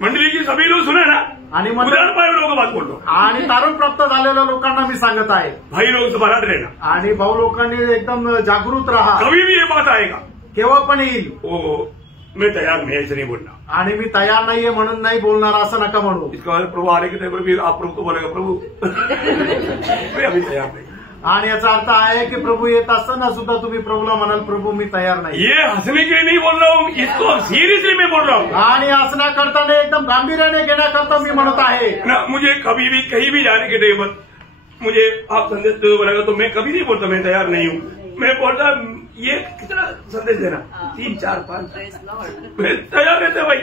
मंडली की सभी लोग सुने ना, आणि उदाहरण पाए लोगों का बात बोल दो, आणि तारण प्राप्त झालेल्या लोकांना मी सांगत आहे, भाई लोग समाधान रहना, आणि भाऊ लोकांनी एकदम जागृत राहा। कभी भी ये बात आएगा केव्हा पण येईल वो मैं तैयार नहीं, ऐसे नहीं बोलना। आणि मी तयार नाहीये म्हणून नाही बोलणार असं नका म्हणू। इसका मतलब प्रभु आने के टाइम पर भी आप प्रभु को बोलेगा प्रभु मैं अभी तैयार नहीं। आणि याचा अर्थ आहे की प्रभू येत असताना सुद्धा तुम्ही प्रभूला म्हणाल प्रभू मी तयार नाही। ये हंसने के लिए नहीं बोल रहा हूँ, इसको सीरियसली मैं बोल रहा हूँ। आणि असण्याकरता एकदम गांभीर्याने घेण्याकरता मी म्हणत आहे ना, मुझे कभी भी कहीं भी जाने के टाइम पर मुझे आप संदेश दे बोलेगा तो मैं कभी नहीं बोलता मैं तैयार नहीं हूँ। मैं बोलता ये कितना संदेश देना, 3 4 5 मैं तैयार रहते भाई।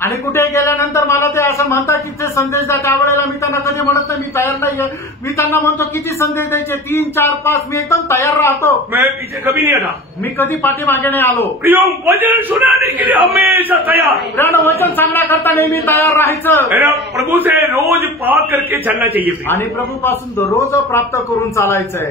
आणि कुठे गेल्यानंतर मला ते असं म्हणतात की ते संदेश द्या, त्यावेळेला मी त्यांना कधी म्हणत नाही मी तयार नाहीये. मी त्यांना म्हणतो किती संदेश द्यायचे, 3, 4, 5, मी एकदम तयार राहतो. मैं पीछे कभी नहीं हटा. मी कधी पाठीमागे नाही आलो. प्रियो वचन सुनाने के लिए हमेशा तैयार. प्रियानो, वचन सांगण्याकरता नेहमी तयार राहायचं. मेरा प्रभु से रोज पाक करके चलना चाहिए. आणि प्रभू पासून दररोज प्राप्त करून चालायचंय.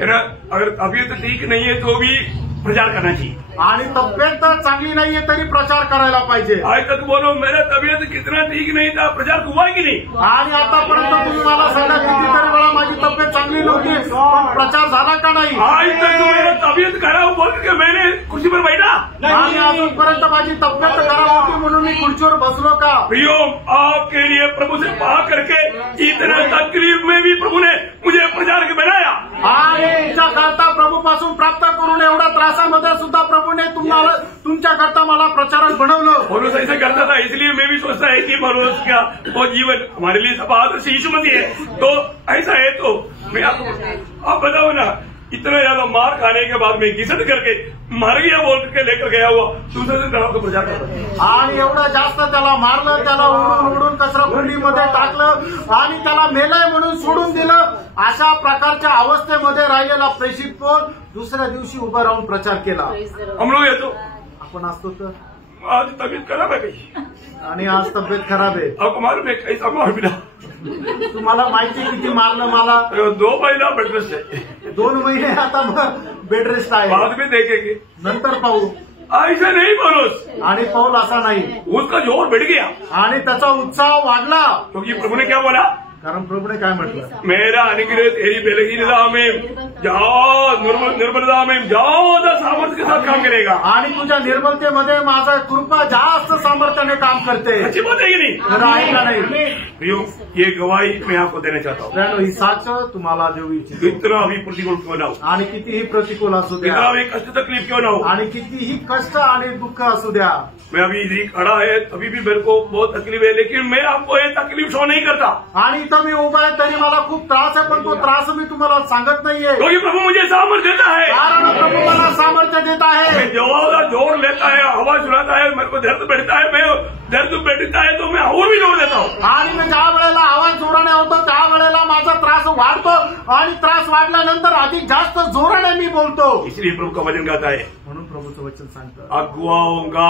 अगर तबीयत ठीक नहीं है तो भी प्रचार करना चाहिए. आणि तब्येत चांगली नाहीये तरी प्रचार करायला पाहिजे. आज तक बोलो मेरा तबीयत कितना ठीक नहीं था, प्रचार हुआ की नहीं. आणि आतापर्यंत तुम्ही मला सांगा कितीतरी वेळा माझी तब्येत चांगली नव्हती पण प्रचार झाला का नाही. आज तक मेरा तबीयत खराब बोल के मैंने कुर्सी पर बैठा. आणि अजूनपर्यंत माझी तब्येत खराब होती म्हणून मी खुर्चीवर बसलो का. प्रियो आपके लिए प्रभु से पाक करके इतना तकलीफ में भी प्रभु ने मुझे प्रचार के बनाया. आणि तुमच्याकरता प्रभू पासून प्राप्त करून एवढ्या त्रासामध्ये सुद्धा प्रभूने तुम्हाला तुमच्याकरता मला प्रचारक बनवलं. पौलुस ऐसा करता था, इसलिए मैं भी सोचता है कि पौलुस का वो जीवन हमारे लिए सब आदर्श यीशु मसीह है. तो ऐसा है तो मैं आप बताओ ना, इतना ज्यादा मार खाने के बाद में घिसट करके मर गया बोल के लेकर गया हुआ दूसरे दिन को प्रचार करता. आणि एवढं जास्त त्याला मारलं, त्याला ओढून कचरा कुंडीमध्ये टाकलं आणि त्याला मेलय म्हणून सोडून दिलं. अशा प्रकारच्या अवस्थेमध्ये राहिलेला प्रेषित पौल दुसऱ्या दिवशी उभं राहून प्रचार केला. हम लोग येतो आपण असतो तर आज तबीयत खराब है भाई. आणि आज तब्येत खराब आहे. आपको मालूम है कैसा मार मिला. तुम्हाला माहिती किती मारलं मला. 2 महीना बेड रेस्ट है. 2 महिने आता बेड रेस्ट आहे. बाद में देखेंगे, नंतर पाहू. ऐसा नहीं पौलुस. आणि पौल असा नाही. उसका जोर बढ़ गया आणि त्याचा उत्साह वाढला. क्योंकि प्रभु ने क्या बोला, कारण प्रभूने काय म्हटलं, मेरा अनुग्रह तेरी बेलहीनता में निर्बलता में ज्यादा सामर्थ्य के साथ काम करेगा. आणि तुझ्या निर्बलतेमध्ये माझा कृपा जास्त सामर्थ्याने काम करते. अच्छी बात है कि नहीं. आहे का नाही. प्रियो, ये गवाही मैं आपको देना चाहता हूँ. ही साक्ष तुम्हाला देऊ इच्छितो. इतना भी प्रतिकूल क्यों ना हो, आणि कितीही प्रतिकूल असू द्या, इतना भी कष्ट तकलीफ क्यों ना हो, आणि कितीही कष्ट आणि दुःख असू द्या. मैं अभी इधर खड़ा है तभी भी मेरे को बहुत तकलीफ है, लेकिन मैं आपको ये तकलीफ शो नहीं करता. आणि इथं मी उभा आहे तरी मला खूप त्रास आहे पण तो त्रास मी तुम्हाला सांगत नाहीये. क्योंकि प्रभु मुझे सामर्थ्य देता है. कारण प्रभू मला सामर्थ्य देत आहे. ज्यादा जोर लेता है, हवा चुराता है, मेरे को दर्द बैठता है, मैं दर्द बैठता है तो मैं और भी जोर देता हूँ. आणि मी ज्या वेळेला आवाज जोराने होतो त्यावेळेला माझा त्रास वाढतो आणि त्रास वाढल्यानंतर अधिक जास्त जोराने मी बोलतो. इसलिए प्रभू का वचन गाता है, म्हणून प्रभूचं वचन सांगतं, अगुवाओं का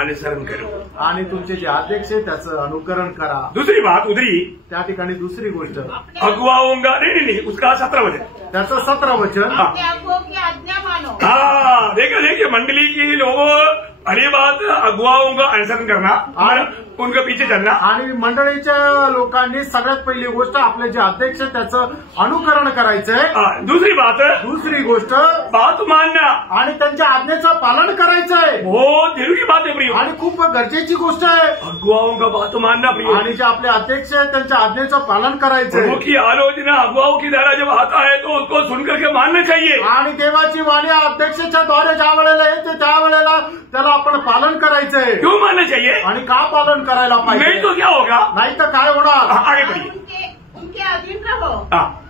अनुसरण करो. आणि तुमचे जे अध्यक्ष आहे त्याचं अनुकरण करा. दूसरी बात उधरी त्या ठिकाणी दुसरी गोष्ट, अगुवाओं का नहीं उसका 17 वचन, त्याचं 17 वचन, अपने अगुओं की आज्ञा मानो. हाँ देखिए मंडली की लोगों पहली बात अगुवाओं का अनुसरण करना और उनके पीछे चलना. आणि मंडळीच्या लोकांनी सगळ्यात पहिली गोष्ट आपले जे अध्यक्ष त्याचं अनुकरण करायचंय. दूसरी बात, दुसरी गोष्ट बात मानना आणि त्यांच्या आज्ञेचं पालन करायचंय. बहुत जरूरी बात है प्रियो, आणि खूप गरजेची गोष्ट आहे. अगुवाओं का बात मानना प्रियो. आणि जे आपले अध्यक्ष आहेत त्यांच्या आज्ञेचं पालन करायचंय. प्रभु की आलोचना अगुवाओं की द्वारा जब आता है तो उसको सुन करके मानना चाहिए. आणि देवाची वाणी अध्यक्षाच्या द्वारे ज्या वेळेला येते त्यावेळेला त्याला आपण पालन करायचंय. क्यों मानना चाहिए आणि का पालन करायला पाहिजे. नहीं तो क्या होगा, नाही तर काय होणार. आगे बढ़िए. उनके अधीन रहो,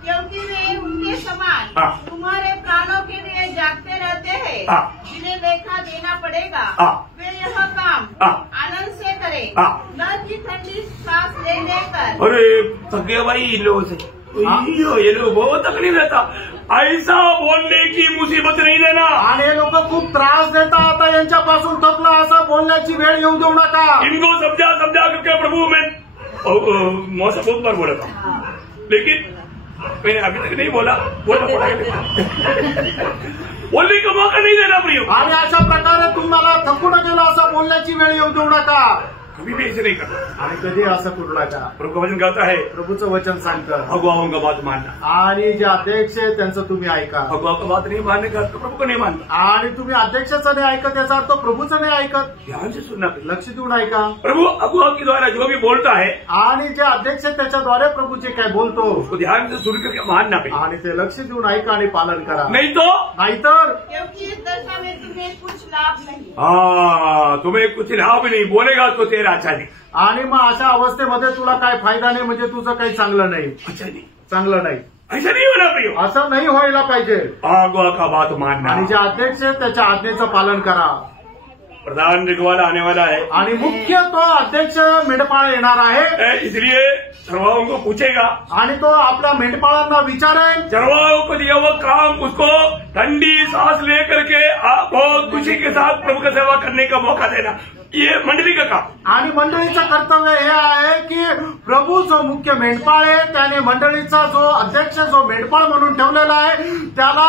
क्योंकि वे उनके समान तुम्हारे प्राणों के लिए जागते रहते हैं, जिन्हें लेखा देना पड़ेगा. वे यह काम आनंद से करें, न कि ठंडी सांस ले लेकर. अरे थके भाई इन लोगों से, ये लोग बहुत तकलीफ रहता. ऐसा बोलने की मुसीबत नहीं देना. आणि हे लोक खूप त्रास देतात. आता यांच्यापासून थकलं असं बोलण्याची वेळ येऊ देऊ नका. इनको समझा करके प्रभु मैं मौसम बहुत बार बोला था, लेकिन मैंने अभी तक नहीं बोलना पड़ा. बोलने का मौका नहीं देना प्रियो. आणि अशा प्रकारे तुम्हाला थकून गेलं असं बोलण्याची वेळ येऊ देऊ नका. कभी भी ऐसे नहीं करना. आणि कधी असं करू नका. प्रभु का वचन कहता है, प्रभूचं वचन सांगतं, अगुवाओं का बात मानना. आणि जे अध्यक्ष आहे त्यांचं तुम्ही ऐका. अगुवाओं का बात नहीं मानने का तो प्रभु को नहीं मानता. आणि तुम्ही अध्यक्षाचं नाही ऐकत याचा अर्थ प्रभूचं नाही ऐकत. ध्यान से सुनना. लक्ष देऊन ऐका. प्रभु अगुवाओं के द्वारा जो भी बोलता है, आणि जे अध्यक्ष आहे त्याच्याद्वारे प्रभू जे काय बोलतो उसको ध्यान से सुन करके मानना. आणि ते लक्ष देऊन ऐका आणि पालन करा. नहीं तो नाहीतर क्योंकि इस दशा में तुम्हें कुछ लाभ नहीं. तुम्हें कुछ लाभ नहीं, बोलेगा तो तेरा अच्छा नहीं. आणि मग अशा अवस्थेमध्ये तुला काय फायदा नाही, म्हणजे तुझं काही चांगलं नाही. अच्छा नहीं, चांगलं नाही. ऐसा नहीं होना प्रियो. असं नाही व्हायला पाहिजे. अगुवा का बात मानना. आणि जे अध्यक्ष आहे त्याच्या आज्ञेचं पालन करा. प्रधान रखवाला आने वाला है आणि मुख्य तो अध्यक्ष मेंढपाळ येणार आहे, इसलिए चरवाहों को पूछेगा आणि तो आपल्या मेंढपाळांना विचारेल। चरवाहों को दिया वो काम उसको ठंडी सांस लेकर के बहुत खुशी के साथ प्रभु का सेवा करने का मौका देना, ये मंडली का काम। आणि मंडळीचं कर्तव्य हे आहे की प्रभू जो मुख्य मेंढपाळ आहे त्याने मंडळीचा जो अध्यक्ष जो मेंढपाळ म्हणून ठेवलेला आहे त्याला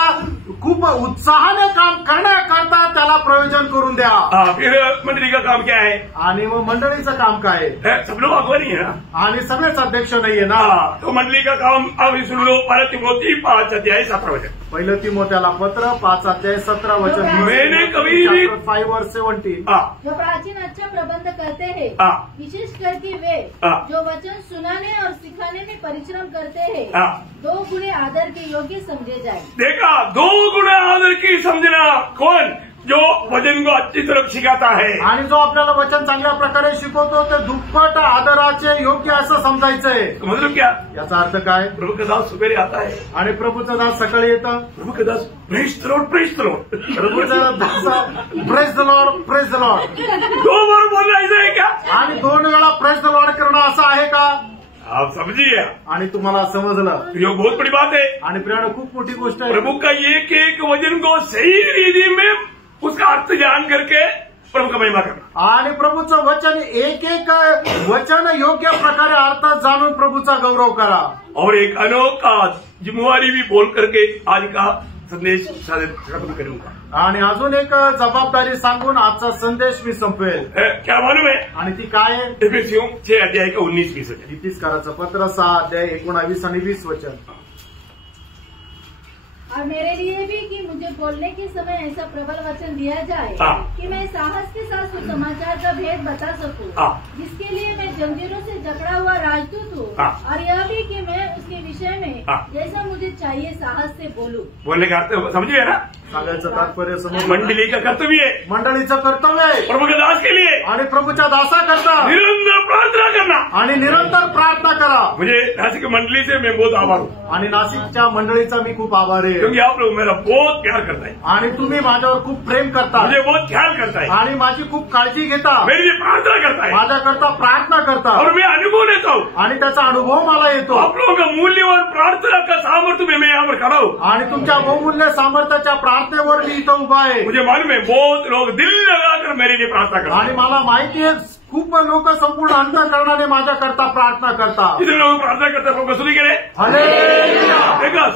खूप उत्साहाने काम करण्याकरता त्याला प्रयोजन करून द्या। फिर मंडली का काम क्या है? आणि मग मंडळीचं काम काय आहे? सब लोग अगुवा नहीं है ना, आणि सगळेच अध्यक्ष नाहीये ना। तो मंडली का काम अब सुन लो, 1 तिमोथी 5:17 पहिलं तिमोथेला पत्र 5:17 मैंने कभी भी 5:17 जो प्राचीन अच्छा प्रबंध करते हैं, विशेष करके वे जो वचन सुनाने और सिखाने में परिश्रम करते हैं, 2 गुणे आदर के योग्य समझे जाए। देखा, 2 गुणे आदर की समझना, कौन? जो वचन को अच्छी तरह सिखाता है आणि जो आपल्याला वचन चांगल्या प्रकारे शिकवतो ते दुप्पट आदराचे योग्य असं समजायचंय। मतलब क्या? याचा अर्थ काय? प्रभु का दास सवेरे आता है आणि प्रभूचा दास सकाळी येतं। प्रभु का दास praise the Lord, praise the Lord, प्रभूचा दास praise the Lord, praise the Lord 2 बार बोलना ऐसा है क्या? आणि 2 वेळा प्रेज द लॉर्ड करणं असं आहे का? आप समझिए, आणि तुम्हाला समजलं, ये बहुत बड़ी बात है। आणि प्रियानो खूप मोठी गोष्ट आहे। प्रभु का एक वचन को सही रीति में उसका अर्थ जान करके प्रभु का महिमा करना, आणि प्रभूचं वचन एक वचन योग्य प्रकारे अर्थ जाणून प्रभूचा गौरव करा। और एक अनोखा जिम्मेवारी भी बोल करके आज का संदेश खत्म करूंगा। आणि अजून एक जबाबदारी सांगून आजचा संदेश मी संपवेल। क्या मालूम है? आणि ती काय आहे? एफेसियों 6:19-20 इतिहासकाराचं पत्र 6:19 आणि 20 वचन। और मेरे लिए भी कि मुझे बोलने के समय ऐसा प्रबल वचन दिया जाए कि मैं साहस के साथ सुसमाचार का भेद बता सकूं, जिसके लिए मैं जंजीरों से जकड़ा हुआ राजदूत हूँ, और यह भी कि मैं उसके विषय में जैसा मुझे चाहिए साहस से बोलूं। बोलने का अर्थ समझिए ना, सांगायचं तात्पर्य समज। मंडली का कर्तव्य है, मंडळीचं कर्तव्य आहे प्रभु के दास के लिए आणि प्रभूच्या दासाकरता निरंतर प्रार्थना करना, आणि निरंतर प्रार्थना करा। मुझे नासिक मंडली से मैं बहुत आभार हूँ, आणि नाशिकच्या मंडळीचा मी खूप आभारी आहे, क्योंकि आप लोग मेरा बहुत प्यार करता है, आणि तुम्ही माझ्यावर खूप प्रेम करता, मुझे बहुत ख्याल करता है, आणि माझी खूप काळजी घेता, मेरे लिए प्रार्थना करता है, माझ्याकरता प्रार्थना करता, और मैं अनुभव लेता हूँ, आणि त्याचा अनुभव मला येतो। आप लोगों का मूल्यवान प्रार्थना का सामर्थ्य में मैं यहाँ पर खड़ा हूँ, आणि तुमच्या बहुमूल्य सामर्थ्याच्या प्रार्थनेवर मी इथं उभा आहे। मुझे मालूम है बहुत लोग दिल लगाकर मेरे लिए प्रार्थना करते आणि मला माहिती आहे खूप लोक संपूर्ण अंतःकरणाने माझ्याकरता प्रार्थना करतात। इतने लोग प्रार्थना करते प्रभु स्तुति करें। हालेलुया। देखा,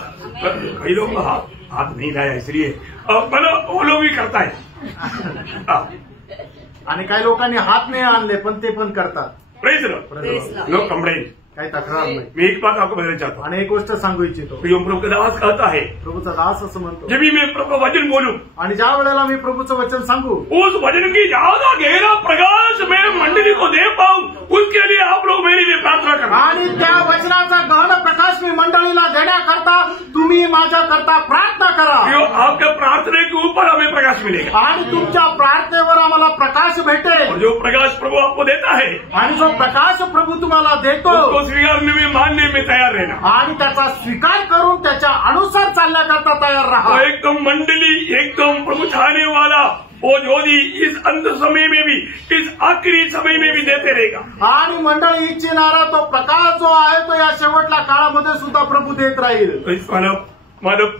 कई लोग हाथ नहीं लाया इसलिए, मतलब वो लोग भी करता है। आणि काही लोकांनी हात नाही आणले पण ते पण करतात। प्रेज नो कंप्लेन, काही तक्रार नाही। मैं एक बात आपको बताना चाहता हूँ, आणि एक गोष्ट सांगू इच्छितो, जो प्रभु का दास कहता है, प्रभूचा दास असं म्हणतो, जब भी मैं प्रभु का वचन बोलूं, आणि ज्या वेळेला मी प्रभूचं वचन सांगू उस वचन की ज्यादा गहरा प्रकाश मैं मंडली को दे पाऊं, उसके लिए आप लोग मेरे लिए प्रार्थना करना। आणि त्या वचनाचा गहन प्रकाश मी मंडळीला देण्याकरता तुम्ही माझ्याकरता प्रार्थना करा। जो आपके प्रार्थना के ऊपर हमें प्रकाश मिलेगा, आणि तुमच्या प्रार्थनेवर आम्हाला प्रकाश भेटेल, और जो प्रकाश प्रभु आपको देता है, आणि जो प्रकाश प्रभू तुम्हाला देतो उसको स्वीकारने में, मानने में तैयार रहना, आणि त्याचा स्वीकार करून त्याच्या अनुसार चालण्याकरता तयार तो राहा। एकदम मंडली, एकदम प्रभु चाहने वाला वो ज्योति इस अंत समय में भी, इस आखिरी समय में भी देते रहेगा। आणि मंडळी इच्छिणारा तो प्रकाश जो आहे तो या शेवटल्या काळामध्ये सुद्धा प्रभू देत राहील। तो इस मानव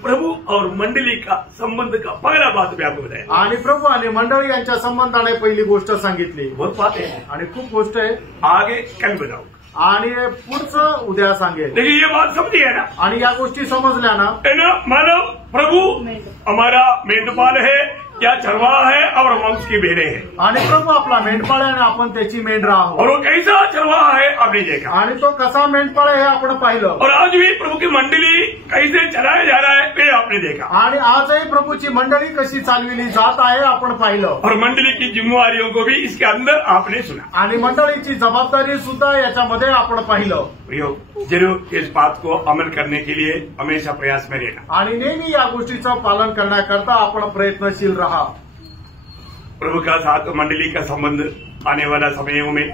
प्रभु और मंडली का संबंध का पहला बात मैं आपको बताया, आणि प्रभू आणि मंडळी यांच्या संबंधाने पहिली गोष्ट सांगितली। बहुत बात है, आणि खूप गोष्ट आहे, आगे कल बताऊंगा, आणि पुढचं उद्या सांगेल। लेकिन ये बात समझिए ना, आणि या गोष्टी समजल्या ना, है ना, मानव प्रभु हमारा मेंढपाल है या चरवाहा है और हम उसकी भेड़े हैं, आणि प्रभू आपला मेंढपाळ आहे आणि आपण त्याची मेंढरा आहोत। और वो कैसा चरवाहा है आपने देखा, आणि तो कसा मेंढपाळ आहे हे आपण पाहिलं, और आज भी प्रभु की मंडली कैसे चलाया जा रहा है वे आपने देखा, आणि आजही प्रभूची मंडळी कशी चालविली जात आहे आपण पाहिलं, और मंडली की जिम्मेवारियों को भी इसके अंदर आपने सुना। आणि मंडळीची जबाबदारी सुद्धा याच्यामध्ये आपण पाहिलं। प्रियो, जरूर इस बात को अमल करने के लिए हमेशा प्रयास में रहना, आणि नेहमी या गोष्टीचं पालन करण्याकरता आपण प्रयत्नशील रहा। प्रभु का साथ मंडली का संबंध आने वाला समयों में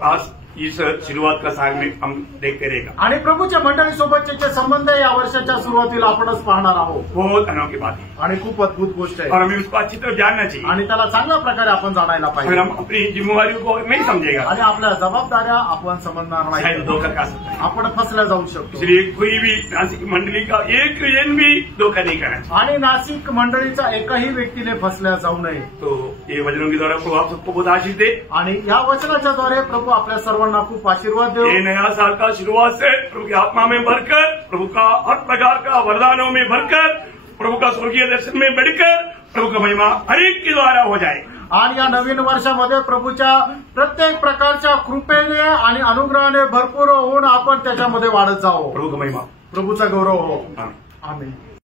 खास इस शुरुआत का साग में हम देखते रहेगा। आणि प्रभूच्या मंडळीसोबतचे जे संबंध या वर्षाच्या सुरुवातीला आपणच पाहणार आहोत। बहुत अनोखी बात है आणि खूप अद्भुत गोष्ट आहे और हमें उसको अच्छी तरह जानना चाहिए आणि त्याला चांगल्या प्रकारे आपण जाणायला अगर पाहिजे। हम अपनी जिम्मेवारियों को नहीं समझेगा आणि आपल्या जबाबदाऱ्या आपण समजणार शायद नाही, धोखा खा सकते हैं। आपण फसल्या जाऊ शकतो। इसलिए कोई भी नासिक मंडली का एक जन भी धोखा नहीं करना चाहिए। आणि नाशिक मंडळीचा एकही व्यक्तीने फसल्या जाऊ नये। तो ये वचनों के द्वारा प्रभु आप सबको बहुत आशीष दे। आणि या वचनाच्या द्वारे प्रभु आपल्या सर्वांना खूप आशीर्वाद देव। ये नया साल का शुरुआत से प्रभु की आत्मा में भरकर, प्रभु का हर प्रकार का वरदानों में भरकर, प्रभु का स्वर्गीय दर्शन में बढ़कर प्रभु का महिमा हर एक के द्वारा हो जाए। आणि या नवीन वर्षामध्ये प्रभूच्या प्रत्येक प्रकारच्या कृपेने आणि अनुग्रहाने भरपूर होऊन आपण त्याच्यामध्ये वाढत जाऊ। प्रभु का महिमा, प्रभूचा गौरव हो। आमीन। आमेन।